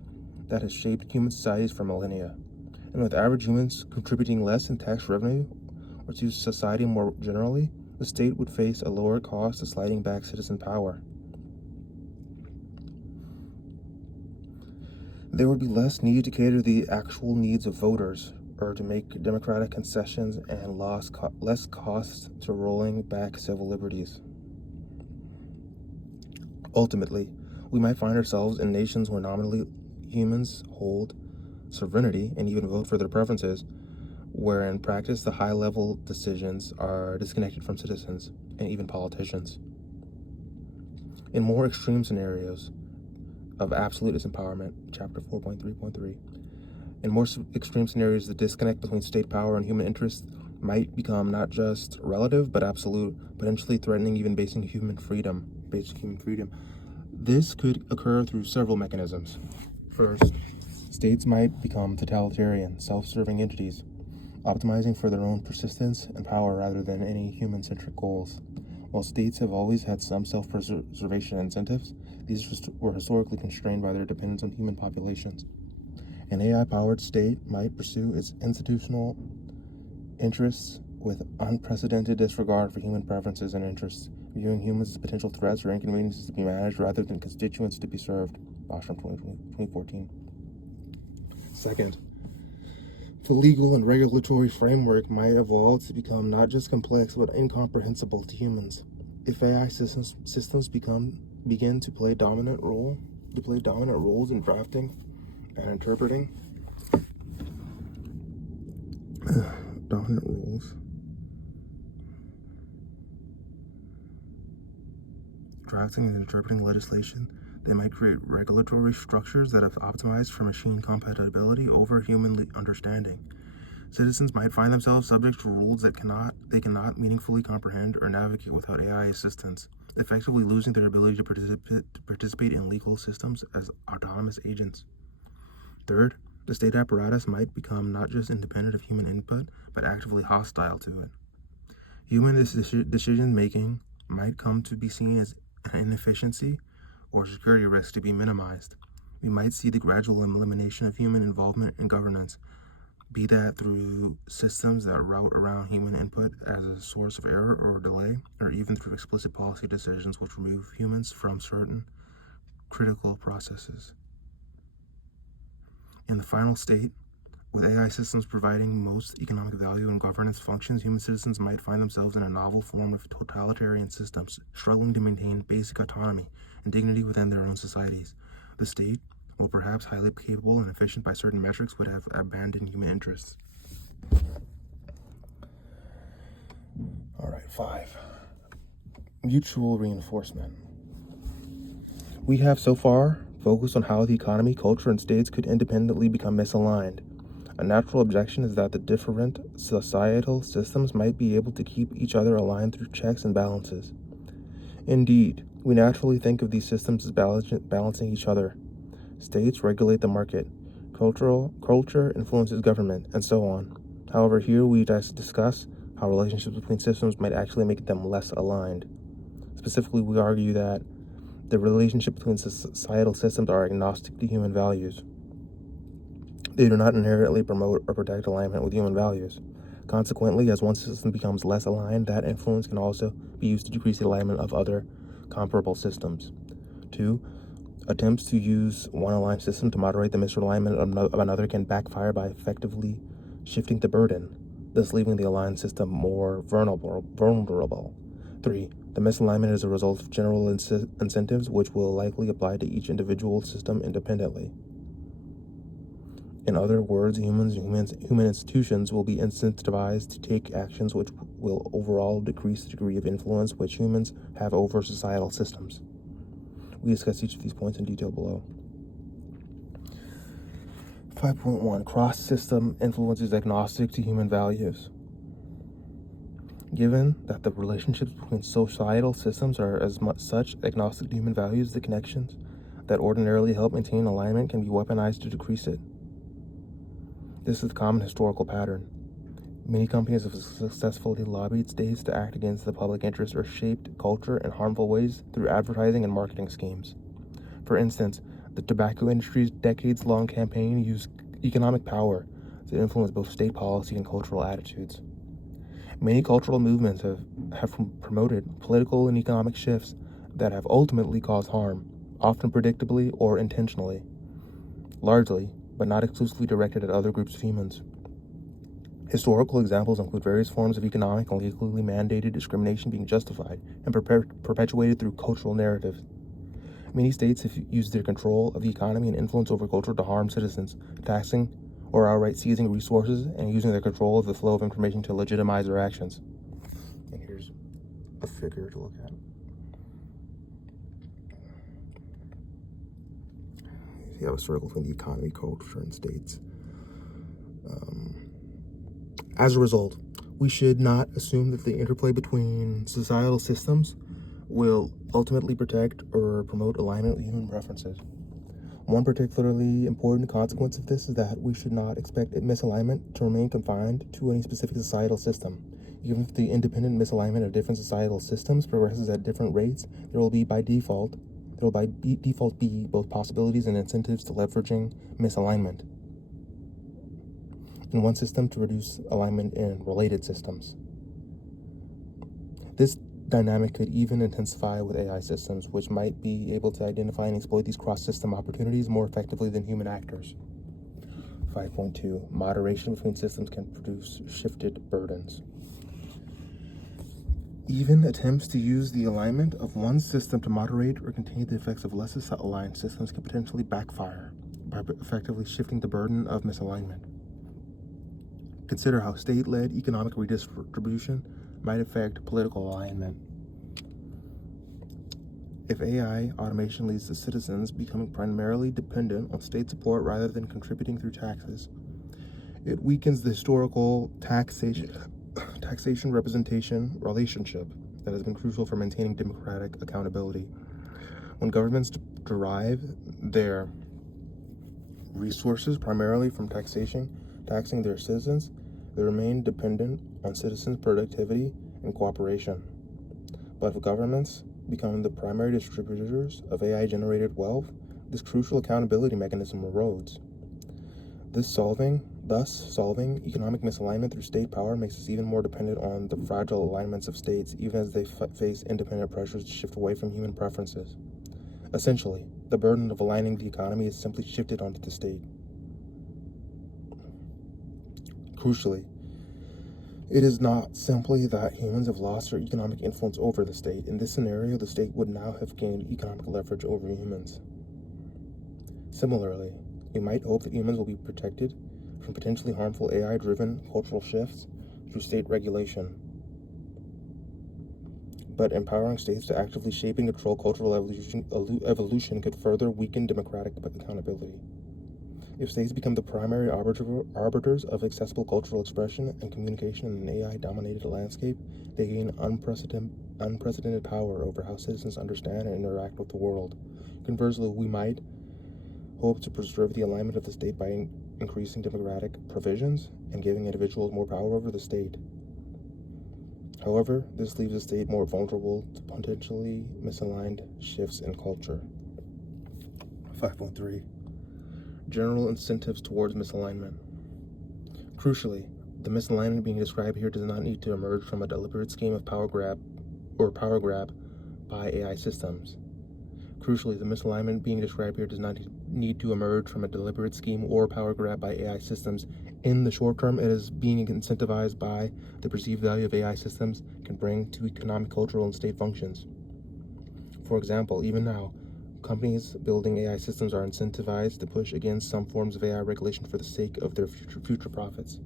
that has shaped human societies for millennia. And with average humans contributing less in tax revenue or to society more generally, the state would face a lower cost of sliding back citizen power. There would be less need to cater to the actual needs of voters or to make democratic concessions and less costs to rolling back civil liberties. Ultimately, we might find ourselves in nations where nominally humans hold sovereignty and even vote for their preferences, where in practice the high-level decisions are disconnected from citizens and even politicians. In more extreme scenarios of absolute disempowerment, chapter 4.3.3, in more extreme scenarios, the disconnect between state power and human interests might become not just relative, but absolute, potentially threatening even basic human freedom. This could occur through several mechanisms. First, states might become totalitarian, self-serving entities, optimizing for their own persistence and power rather than any human-centric goals. While states have always had some self-preservation incentives, these were historically constrained by their dependence on human populations. An AI-powered state might pursue its institutional interests with unprecedented disregard for human preferences and interests, viewing humans as potential threats or inconveniences to be managed rather than constituents to be served. Bostrom 2014. Second, the legal and regulatory framework might evolve to become not just complex but incomprehensible to humans. If AI systems begin to play dominant roles in drafting and interpreting legislation, they might create regulatory structures that have optimized for machine compatibility over human understanding. Citizens might find themselves subject to rules that they cannot meaningfully comprehend or navigate without AI assistance, effectively losing their ability to participate in legal systems as autonomous agents. Third, the state apparatus might become not just independent of human input, but actively hostile to it. Human decision-making might come to be seen as an inefficiency or security risk to be minimized. We might see the gradual elimination of human involvement in governance, be that through systems that route around human input as a source of error or delay, or even through explicit policy decisions which remove humans from certain critical processes. In the final state, with AI systems providing most economic value and governance functions, human citizens might find themselves in a novel form of totalitarian systems, struggling to maintain basic autonomy and dignity within their own societies. The state, while perhaps highly capable and efficient by certain metrics, would have abandoned human interests. All right, 5. Mutual reinforcement. We have so far focused on how the economy, culture, and states could independently become misaligned. A natural objection is that the different societal systems might be able to keep each other aligned through checks and balances. Indeed, we naturally think of these systems as balancing each other. States regulate the market, culture influences government, and so on. However, here we discuss how relationships between systems might actually make them less aligned. Specifically, we argue that the relationship between societal systems are agnostic to human values. They do not inherently promote or protect alignment with human values. Consequently, as one system becomes less aligned, that influence can also be used to decrease the alignment of other comparable systems. 2. Attempts to use one aligned system to moderate the misalignment of another can backfire by effectively shifting the burden, thus leaving the aligned system more vulnerable. 3. The misalignment is a result of general incentives which will likely apply to each individual system independently. In other words, human institutions will be incentivized to take actions which will overall decrease the degree of influence which humans have over societal systems. We discuss each of these points in detail below. 5.1. Cross-system influence is agnostic to human values. Given that the relationships between societal systems are as such agnostic to human values, the connections that ordinarily help maintain alignment can be weaponized to decrease it. This is a common historical pattern. Many companies have successfully lobbied states to act against the public interest or shaped culture in harmful ways through advertising and marketing schemes. For instance, the tobacco industry's decades-long campaign used economic power to influence both state policy and cultural attitudes. Many cultural movements have promoted political and economic shifts that have ultimately caused harm, often predictably or intentionally, largely, but not exclusively directed at other groups of humans. Historical examples include various forms of economic and legally mandated discrimination being justified and perpetuated through cultural narratives. Many states have used their control of the economy and influence over culture to harm citizens, taxing or outright seizing resources and using their control of the flow of information to legitimize their actions. And here's a figure to look at. You have a circle between the economy, culture, and states. As a result, we should not assume that the interplay between societal systems will ultimately protect or promote alignment with human preferences. One particularly important consequence of this is that we should not expect misalignment to remain confined to any specific societal system. Even if the independent misalignment of different societal systems progresses at different rates, there will by default be both possibilities and incentives to leveraging misalignment in one system to reduce alignment in related systems. This dynamic could even intensify with AI systems, which might be able to identify and exploit these cross-system opportunities more effectively than human actors. 5.2. Moderation between systems can produce shifted burdens. Even attempts to use the alignment of one system to moderate or contain the effects of less aligned systems can potentially backfire by effectively shifting the burden of misalignment. Consider how state-led economic redistribution might affect political alignment. If AI automation leads to citizens becoming primarily dependent on state support rather than contributing through taxes, it weakens the historical taxation representation relationship that has been crucial for maintaining democratic accountability. When governments derive their resources primarily from taxing their citizens, they remain dependent on citizens' productivity and cooperation. But if governments become the primary distributors of AI-generated wealth, this crucial accountability mechanism erodes. Thus solving economic misalignment through state power makes us even more dependent on the fragile alignments of states, even as they face independent pressures to shift away from human preferences. Essentially, the burden of aligning the economy is simply shifted onto the state. Crucially, it is not simply that humans have lost their economic influence over the state. In this scenario, the state would now have gained economic leverage over humans. Similarly, we might hope that humans will be protected from potentially harmful AI-driven cultural shifts through state regulation. But empowering states to actively shape and control cultural evolution could further weaken democratic accountability. If states become the primary arbiters of accessible cultural expression and communication in an AI-dominated landscape, they gain unprecedented power over how citizens understand and interact with the world. Conversely, we might hope to preserve the alignment of the state by increasing democratic provisions and giving individuals more power over the state. However, this leaves the state more vulnerable to potentially misaligned shifts in culture. 5.3. General incentives towards misalignment. Crucially, the misalignment being described here does not need to emerge from a deliberate scheme of power grab by AI systems. Crucially, the misalignment being described here does not need to emerge from a deliberate scheme or power grab by AI systems. In the short term, it is being incentivized by the perceived value of AI systems can bring to economic, cultural, and state functions. For example, even now, companies building AI systems are incentivized to push against some forms of AI regulation for the sake of their future profits.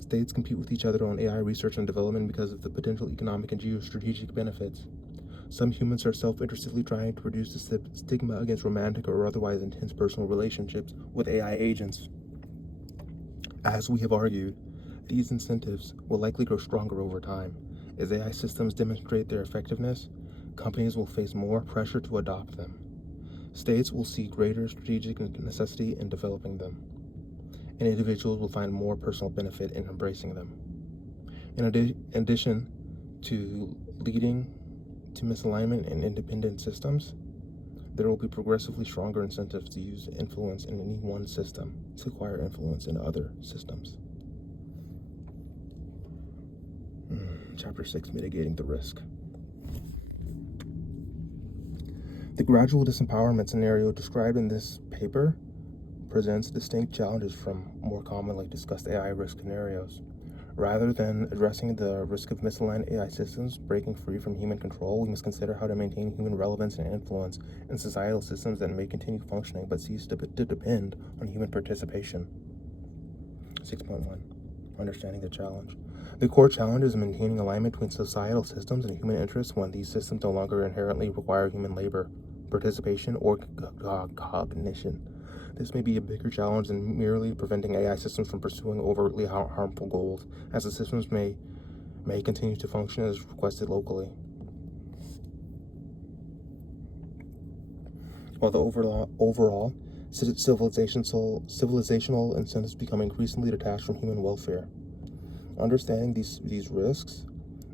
States compete with each other on AI research and development because of the potential economic and geostrategic benefits. Some humans are self-interestedly trying to reduce the stigma against romantic or otherwise intense personal relationships with AI agents. As we have argued, these incentives will likely grow stronger over time. As AI systems demonstrate their effectiveness, companies will face more pressure to adopt them. States will see greater strategic necessity in developing them, and individuals will find more personal benefit in embracing them. In addition to leading to misalignment in independent systems, there will be progressively stronger incentives to use influence in any one system to acquire influence in other systems. Chapter 6, Mitigating the Risk. The gradual disempowerment scenario described in this paper presents distinct challenges from more commonly discussed AI risk scenarios. Rather than addressing the risk of misaligned AI systems breaking free from human control, we must consider how to maintain human relevance and influence in societal systems that may continue functioning but cease to depend on human participation. 6.1. Understanding the challenge. The core challenge is maintaining alignment between societal systems and human interests when these systems no longer inherently require human labor, participation, or cognition. This may be a bigger challenge than merely preventing AI systems from pursuing overtly harmful goals, as the systems may continue to function as requested locally. While the overall civilizational incentives become increasingly detached from human welfare. Understanding these risks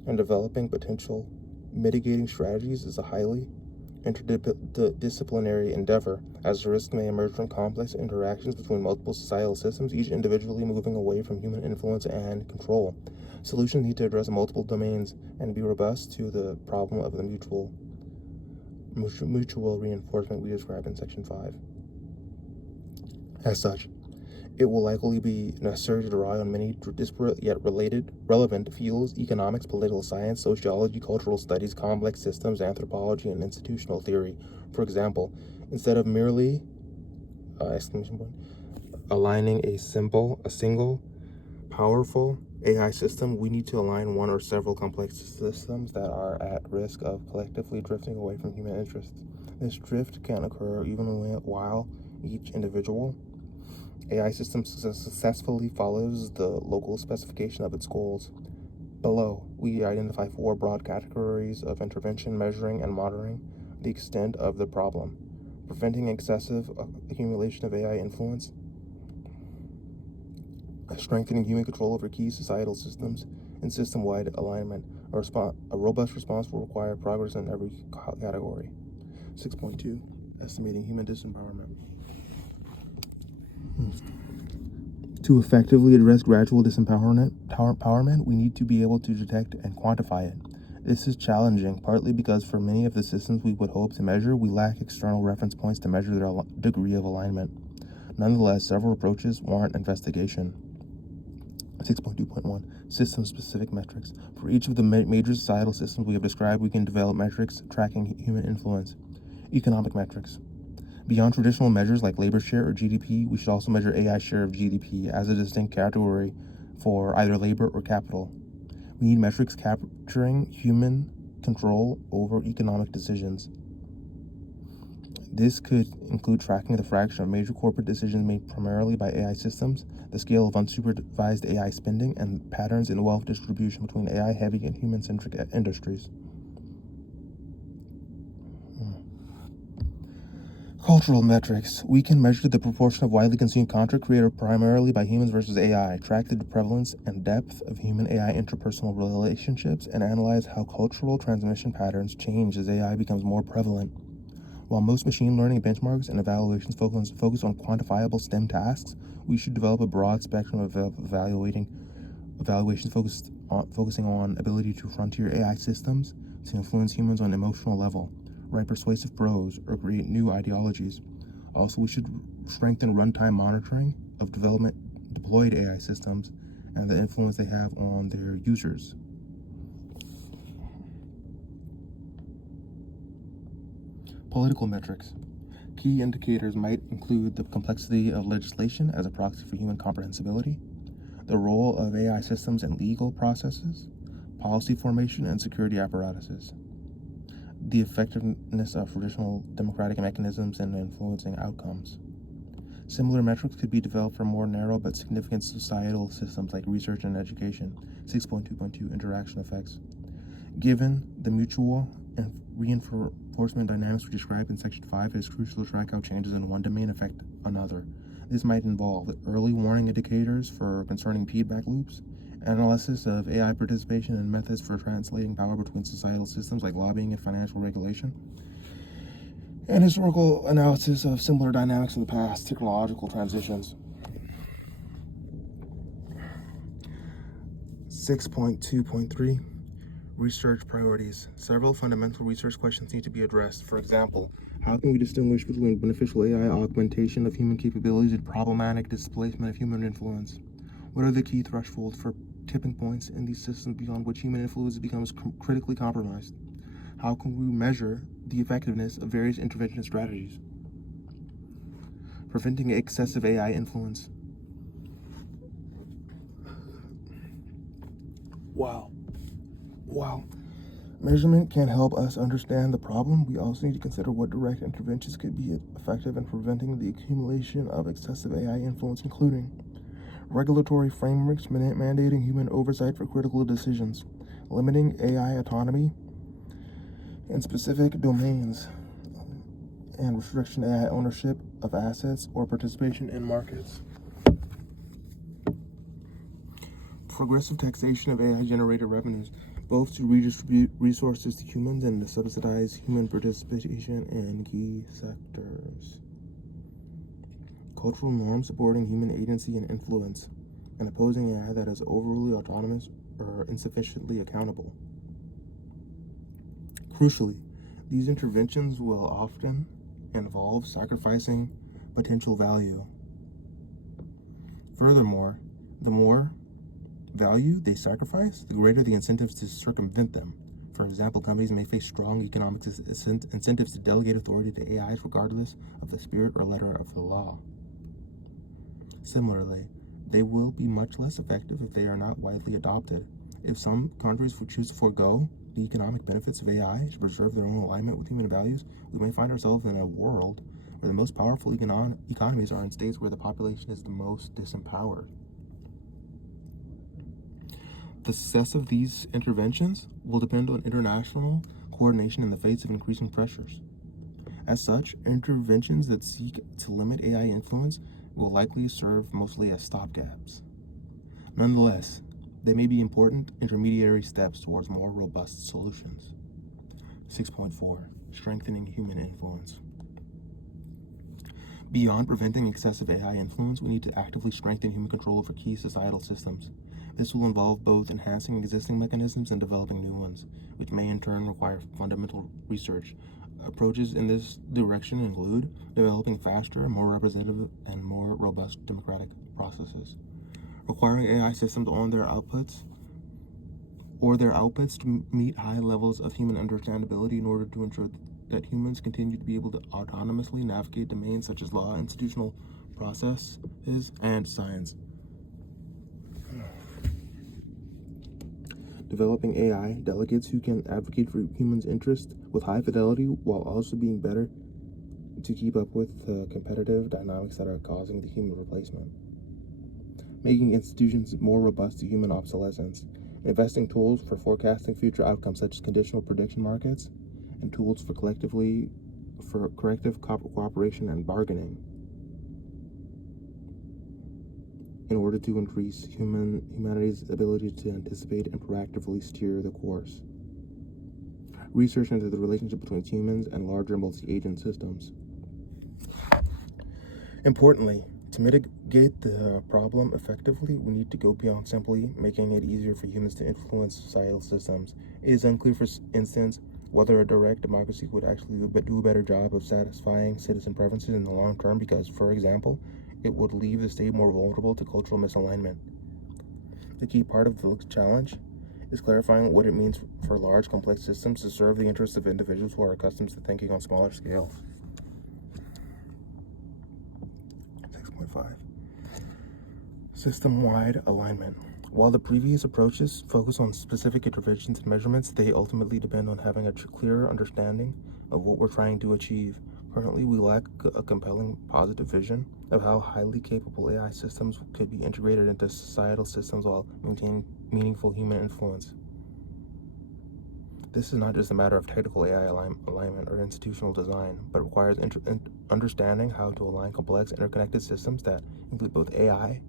and developing potential mitigating strategies is a highly interdisciplinary endeavor, as the risks may emerge from complex interactions between multiple societal systems, each individually moving away from human influence and control. Solutions need to address multiple domains and be robust to the problem of the mutual reinforcement we described in Section 5. As such, it will likely be necessary to rely on many disparate yet relevant fields: economics, political science, sociology, cultural studies, complex systems, anthropology, and institutional theory. For example, instead of merely aligning a single, powerful AI system, we need to align one or several complex systems that are at risk of collectively drifting away from human interests. This drift can occur even while each individual AI system successfully follows the local specification of its goals. Below, we identify 4 broad categories of intervention: measuring and monitoring the extent of the problem, preventing excessive accumulation of AI influence, strengthening human control over key societal systems, and system-wide alignment. A robust response will require progress in every category. 6.2. Estimating human disempowerment. To effectively address gradual disempowerment, we need to be able to detect and quantify it. This is challenging, partly because for many of the systems we would hope to measure, we lack external reference points to measure their degree of alignment. Nonetheless, several approaches warrant investigation. 6.2.1. System-specific metrics. For each of the major societal systems we have described, we can develop metrics tracking human influence. Economic metrics. Beyond traditional measures like labor share or GDP, we should also measure AI share of GDP as a distinct category for either labor or capital. We need metrics capturing human control over economic decisions. This could include tracking the fraction of major corporate decisions made primarily by AI systems, the scale of unsupervised AI spending, and patterns in wealth distribution between AI-heavy and human-centric industries. Cultural metrics. We can measure the proportion of widely consumed content created primarily by humans versus AI, track the prevalence and depth of human-AI interpersonal relationships, and analyze how cultural transmission patterns change as AI becomes more prevalent. While most machine learning benchmarks and evaluations focus on quantifiable STEM tasks, we should develop a broad spectrum of evaluations focusing on ability to frontier AI systems to influence humans on an emotional level, write persuasive prose, or create new ideologies. Also, we should strengthen runtime monitoring of deployed AI systems and the influence they have on their users. Political metrics. Key indicators might include the complexity of legislation as a proxy for human comprehensibility, the role of AI systems in legal processes, policy formation, and security apparatuses, the effectiveness of traditional democratic mechanisms in influencing outcomes. Similar metrics could be developed for more narrow but significant societal systems like research and education. 6.2.2 Interaction effects. Given the mutual and reinforcement dynamics we described in Section 5, it is crucial to track how changes in one domain affect another. This might involve early warning indicators concerning feedback loops, analysis of AI participation, and methods for translating power between societal systems like lobbying and financial regulation, and historical analysis of similar dynamics in the past, technological transitions. 6.2.3 Research priorities. Several fundamental research questions need to be addressed. For example, how can we distinguish between beneficial AI augmentation of human capabilities and problematic displacement of human influence? What are the key thresholds for tipping points in these systems beyond which human influence becomes critically compromised? How can we measure the effectiveness of various intervention strategies? Preventing excessive AI influence. While measurement can help us understand the problem, we also need to consider what direct interventions could be effective in preventing the accumulation of excessive AI influence, including regulatory frameworks mandating human oversight for critical decisions, limiting AI autonomy in specific domains, and restriction AI ownership of assets or participation in markets. Progressive taxation of AI-generated revenues, both to redistribute resources to humans and to subsidize human participation in key sectors. Cultural norms supporting human agency and influence, and opposing AI that is overly autonomous or insufficiently accountable. Crucially, these interventions will often involve sacrificing potential value. Furthermore, the more value they sacrifice, the greater the incentives to circumvent them. For example, companies may face strong economic incentives to delegate authority to AIs regardless of the spirit or letter of the law. Similarly, they will be much less effective if they are not widely adopted. If some countries would choose to forego the economic benefits of AI to preserve their own alignment with human values, we may find ourselves in a world where the most powerful economies are in states where the population is the most disempowered. The success of these interventions will depend on international coordination in the face of increasing pressures. As such, interventions that seek to limit AI influence will likely serve mostly as stopgaps. Nonetheless, they may be important intermediary steps towards more robust solutions. 6.4. Strengthening human influence. Beyond preventing excessive AI influence, we need to actively strengthen human control over key societal systems. This will involve both enhancing existing mechanisms and developing new ones, which may in turn require fundamental research. Approaches in this direction include developing faster, more representative, and more robust democratic processes, requiring AI systems on their outputs to meet high levels of human understandability in order to ensure that humans continue to be able to autonomously navigate domains such as law, institutional processes, and science. Developing AI delegates who can advocate for humans' interests with high fidelity while also being better to keep up with the competitive dynamics that are causing the human replacement. Making institutions more robust to human obsolescence. Investing tools for forecasting future outcomes such as conditional prediction markets and tools for corrective cooperation and bargaining in order to increase humanity's ability to anticipate and proactively steer the course. Research into the relationship between humans and larger multi-agent systems. Importantly, to mitigate the problem effectively, we need to go beyond simply making it easier for humans to influence societal systems. It is unclear, for instance, whether a direct democracy would actually do a better job of satisfying citizen preferences in the long term because, for example, it would leave the state more vulnerable to cultural misalignment. The key part of the challenge is clarifying what it means for large, complex systems to serve the interests of individuals who are accustomed to thinking on smaller scales. 6.5. System-wide alignment. While the previous approaches focus on specific interventions and measurements, they ultimately depend on having a clearer understanding of what we're trying to achieve. Currently, we lack a compelling positive vision of how highly capable AI systems could be integrated into societal systems while maintaining meaningful human influence. This is not just a matter of technical AI alignment or institutional design, but requires understanding how to align complex, interconnected systems that include both AI,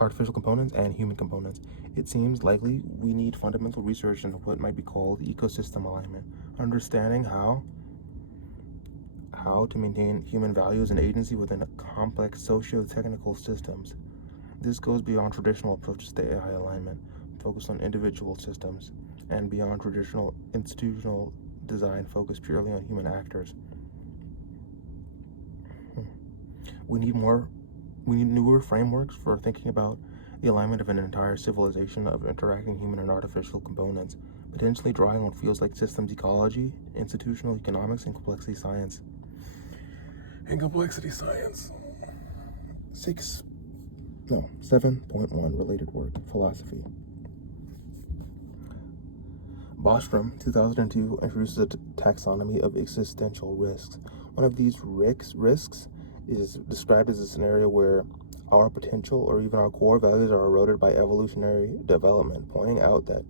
artificial components, and human components. It seems likely we need fundamental research into what might be called ecosystem alignment, understanding how to maintain human values and agency within a complex socio-technical systems. This goes beyond traditional approaches to AI alignment, focused on individual systems, and beyond traditional institutional design focused purely on human actors. We need newer frameworks for thinking about the alignment of an entire civilization of interacting human and artificial components, potentially drawing on fields like systems ecology, institutional economics, and complexity science. 7.1 related work, philosophy. Bostrom, 2002, introduces a taxonomy of existential risks. One of these risks is described as a scenario where our potential or even our core values are eroded by evolutionary development, pointing out that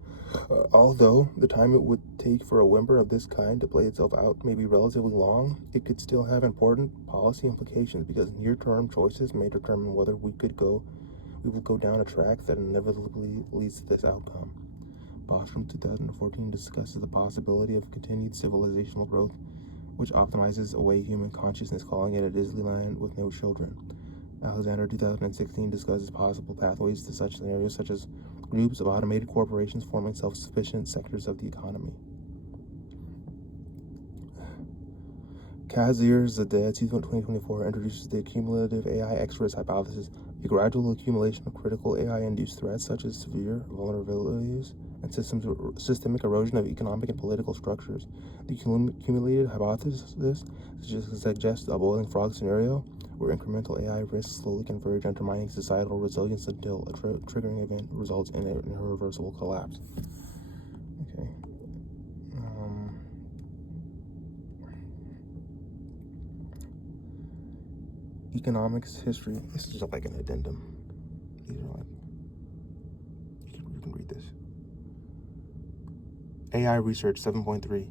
although the time it would take for a whimper of this kind to play itself out may be relatively long, it could still have important policy implications because near-term choices may determine whether we will go down a track that inevitably leads to this outcome. Bostrom 2014 discusses the possibility of continued civilizational growth, which optimizes away human consciousness, calling it a Disneyland with no children. Alexander 2016 discusses possible pathways to such scenarios, such as groups of automated corporations forming self-sufficient sectors of the economy. Kazir Zadeh 2024 introduces the cumulative AI X-risk hypothesis, a gradual accumulation of critical AI-induced threats such as severe vulnerabilities and systemic erosion of economic and political structures. The cumulative hypothesis suggests a boiling frog scenario where incremental AI risks slowly converge, undermining societal resilience until a triggering event results in an irreversible collapse. Okay. Economics history. This is just like an addendum. These are like, you can read this. AI research 7.3.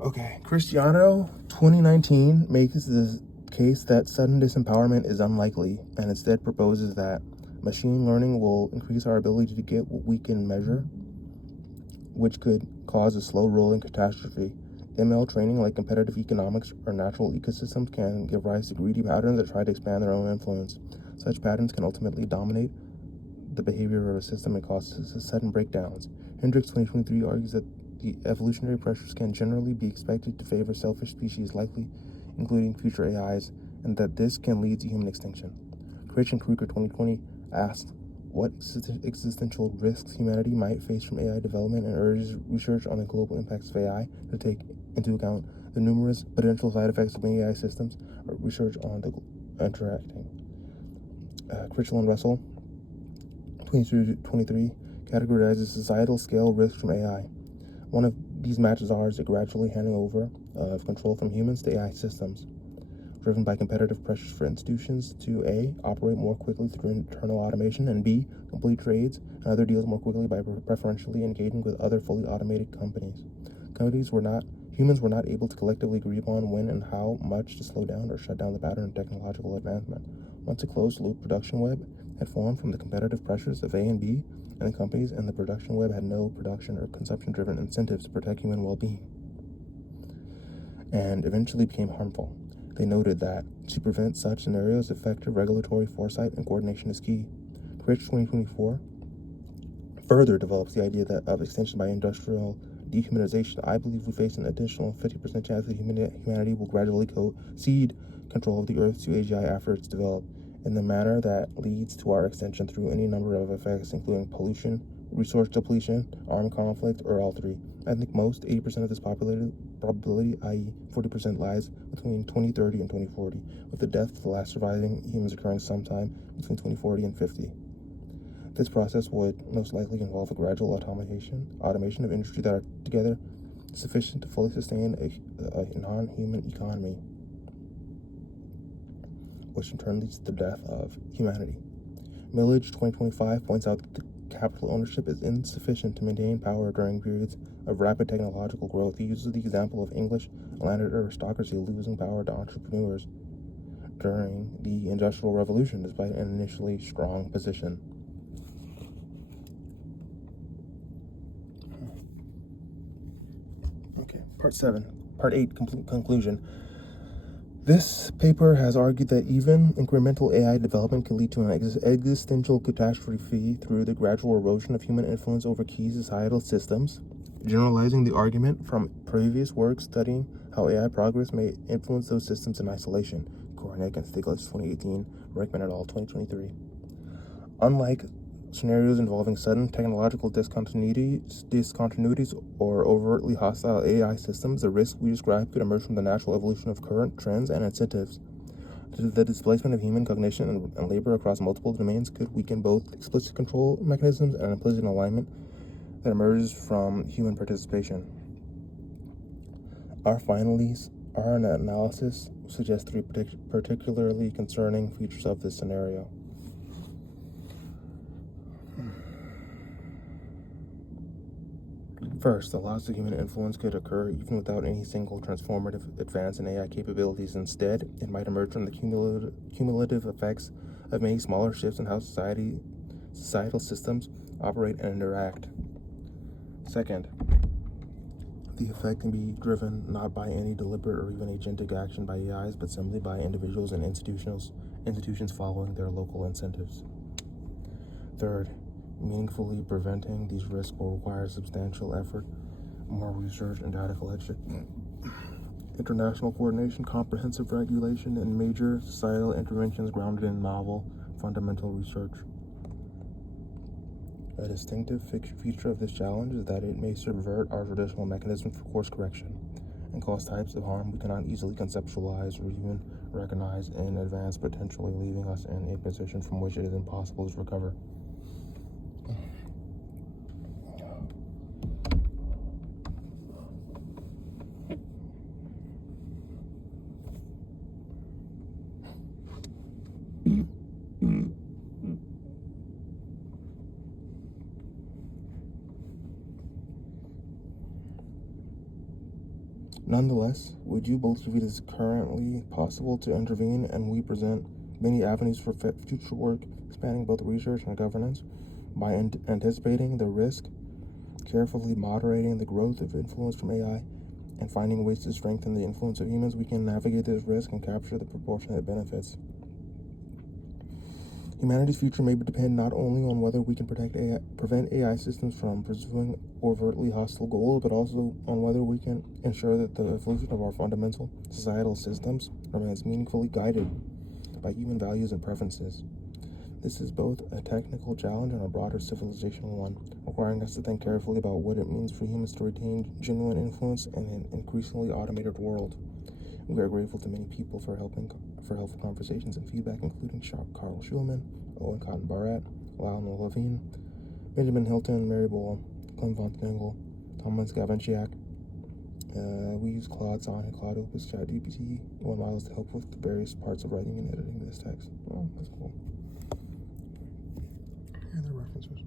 Okay, Cristiano 2019 makes the case that sudden disempowerment is unlikely and instead proposes that machine learning will increase our ability to get what we can measure, which could cause a slow rolling catastrophe. ML training, like competitive economics or natural ecosystems, can give rise to greedy patterns that try to expand their own influence. Such patterns can ultimately dominate the behavior of a system and cause sudden breakdowns. Hendricks 2023 argues that the evolutionary pressures can generally be expected to favor selfish species, likely including future AIs, and that this can lead to human extinction. Critch and Kruger 2020 asked what existential risks humanity might face from AI development and urges research on the global impacts of AI to take into account the numerous potential side effects of AI systems, or research on the interacting. Critchell and Russell 2023 categorizes societal scale risks from AI. One of these matches is a gradually handing over of control from humans to AI systems, driven by competitive pressures for institutions to A, operate more quickly through internal automation, and B, complete trades and other deals more quickly by preferentially engaging with other fully automated companies. Humans were not able to collectively agree upon when and how much to slow down or shut down the pattern of technological advancement. Once a closed-loop production web had formed from the competitive pressures of A and B, and the companies in the production web had no production or consumption-driven incentives to protect human well-being, and eventually became harmful. They noted that to prevent such scenarios, effective regulatory foresight and coordination is key. Critch 2024 further develops the idea of extinction by industrial dehumanization. I believe we face an additional 50% chance that humanity will gradually cede control of the Earth to AGI after it's developed, in the manner that leads to our extinction through any number of effects, including pollution, resource depletion, armed conflict, or all three. I think most, 80% of this probability, i.e. 40%, lies between 2030 and 2040, with the death of the last surviving humans occurring sometime between 2040 and 50. This process would most likely involve a gradual automation of industry that are together sufficient to fully sustain a non-human economy, which in turn leads to the death of humanity. Millage 2025 points out that capital ownership is insufficient to maintain power during periods of rapid technological growth. He uses the example of English landed aristocracy losing power to entrepreneurs during the Industrial Revolution, despite an initially strong position. Okay, Part 8, conclusion. This paper has argued that even incremental AI development can lead to an existential catastrophe through the gradual erosion of human influence over key societal systems, generalizing the argument from previous work studying how AI progress may influence those systems in isolation. Kornick and Stiglitz 2018, Reichman et al. 2023. Unlike scenarios involving sudden technological discontinuities or overtly hostile AI systems, the risks we describe could emerge from the natural evolution of current trends and incentives. The displacement of human cognition and labor across multiple domains could weaken both explicit control mechanisms and implicit alignment that emerges from human participation. Our analysis suggests three particularly concerning features of this scenario. First, the loss of human influence could occur even without any single transformative advance in AI capabilities. Instead, it might emerge from the cumulative effects of many smaller shifts in how societal systems operate and interact. Second, the effect can be driven not by any deliberate or even agentic action by AIs, but simply by individuals and institutions following their local incentives. Third, meaningfully preventing these risks will require substantial effort, more research and data collection, international coordination, comprehensive regulation, and major societal interventions grounded in novel, fundamental research. A distinctive feature of this challenge is that it may subvert our traditional mechanism for course correction and cause types of harm we cannot easily conceptualize or even recognize in advance, potentially leaving us in a position from which it is impossible to recover. Nonetheless, we do believe it is currently possible to intervene, and we present many avenues for future work spanning both research and governance by anticipating the risk, carefully moderating the growth of influence from AI, and finding ways to strengthen the influence of humans. We can navigate this risk and capture the proportionate benefits. Humanity's future may depend not only on whether we can prevent AI systems from pursuing overtly hostile goals, but also on whether we can ensure that the evolution of our fundamental societal systems remains meaningfully guided by human values and preferences. This is both a technical challenge and a broader civilizational one, requiring us to think carefully about what it means for humans to retain genuine influence in an increasingly automated world. We are grateful to many people for helpful conversations and feedback, including Carl Schulman, Owen Cotton Barrett, Lionel Levine, Benjamin Hilton, Mary Bowl, Clem von Knengel, Thomas Gavanchiak. We use Claude Sonnet, Claude Opus, ChatGPT, One Miles to help with the various parts of writing and editing this text. Oh, that's cool. And the references.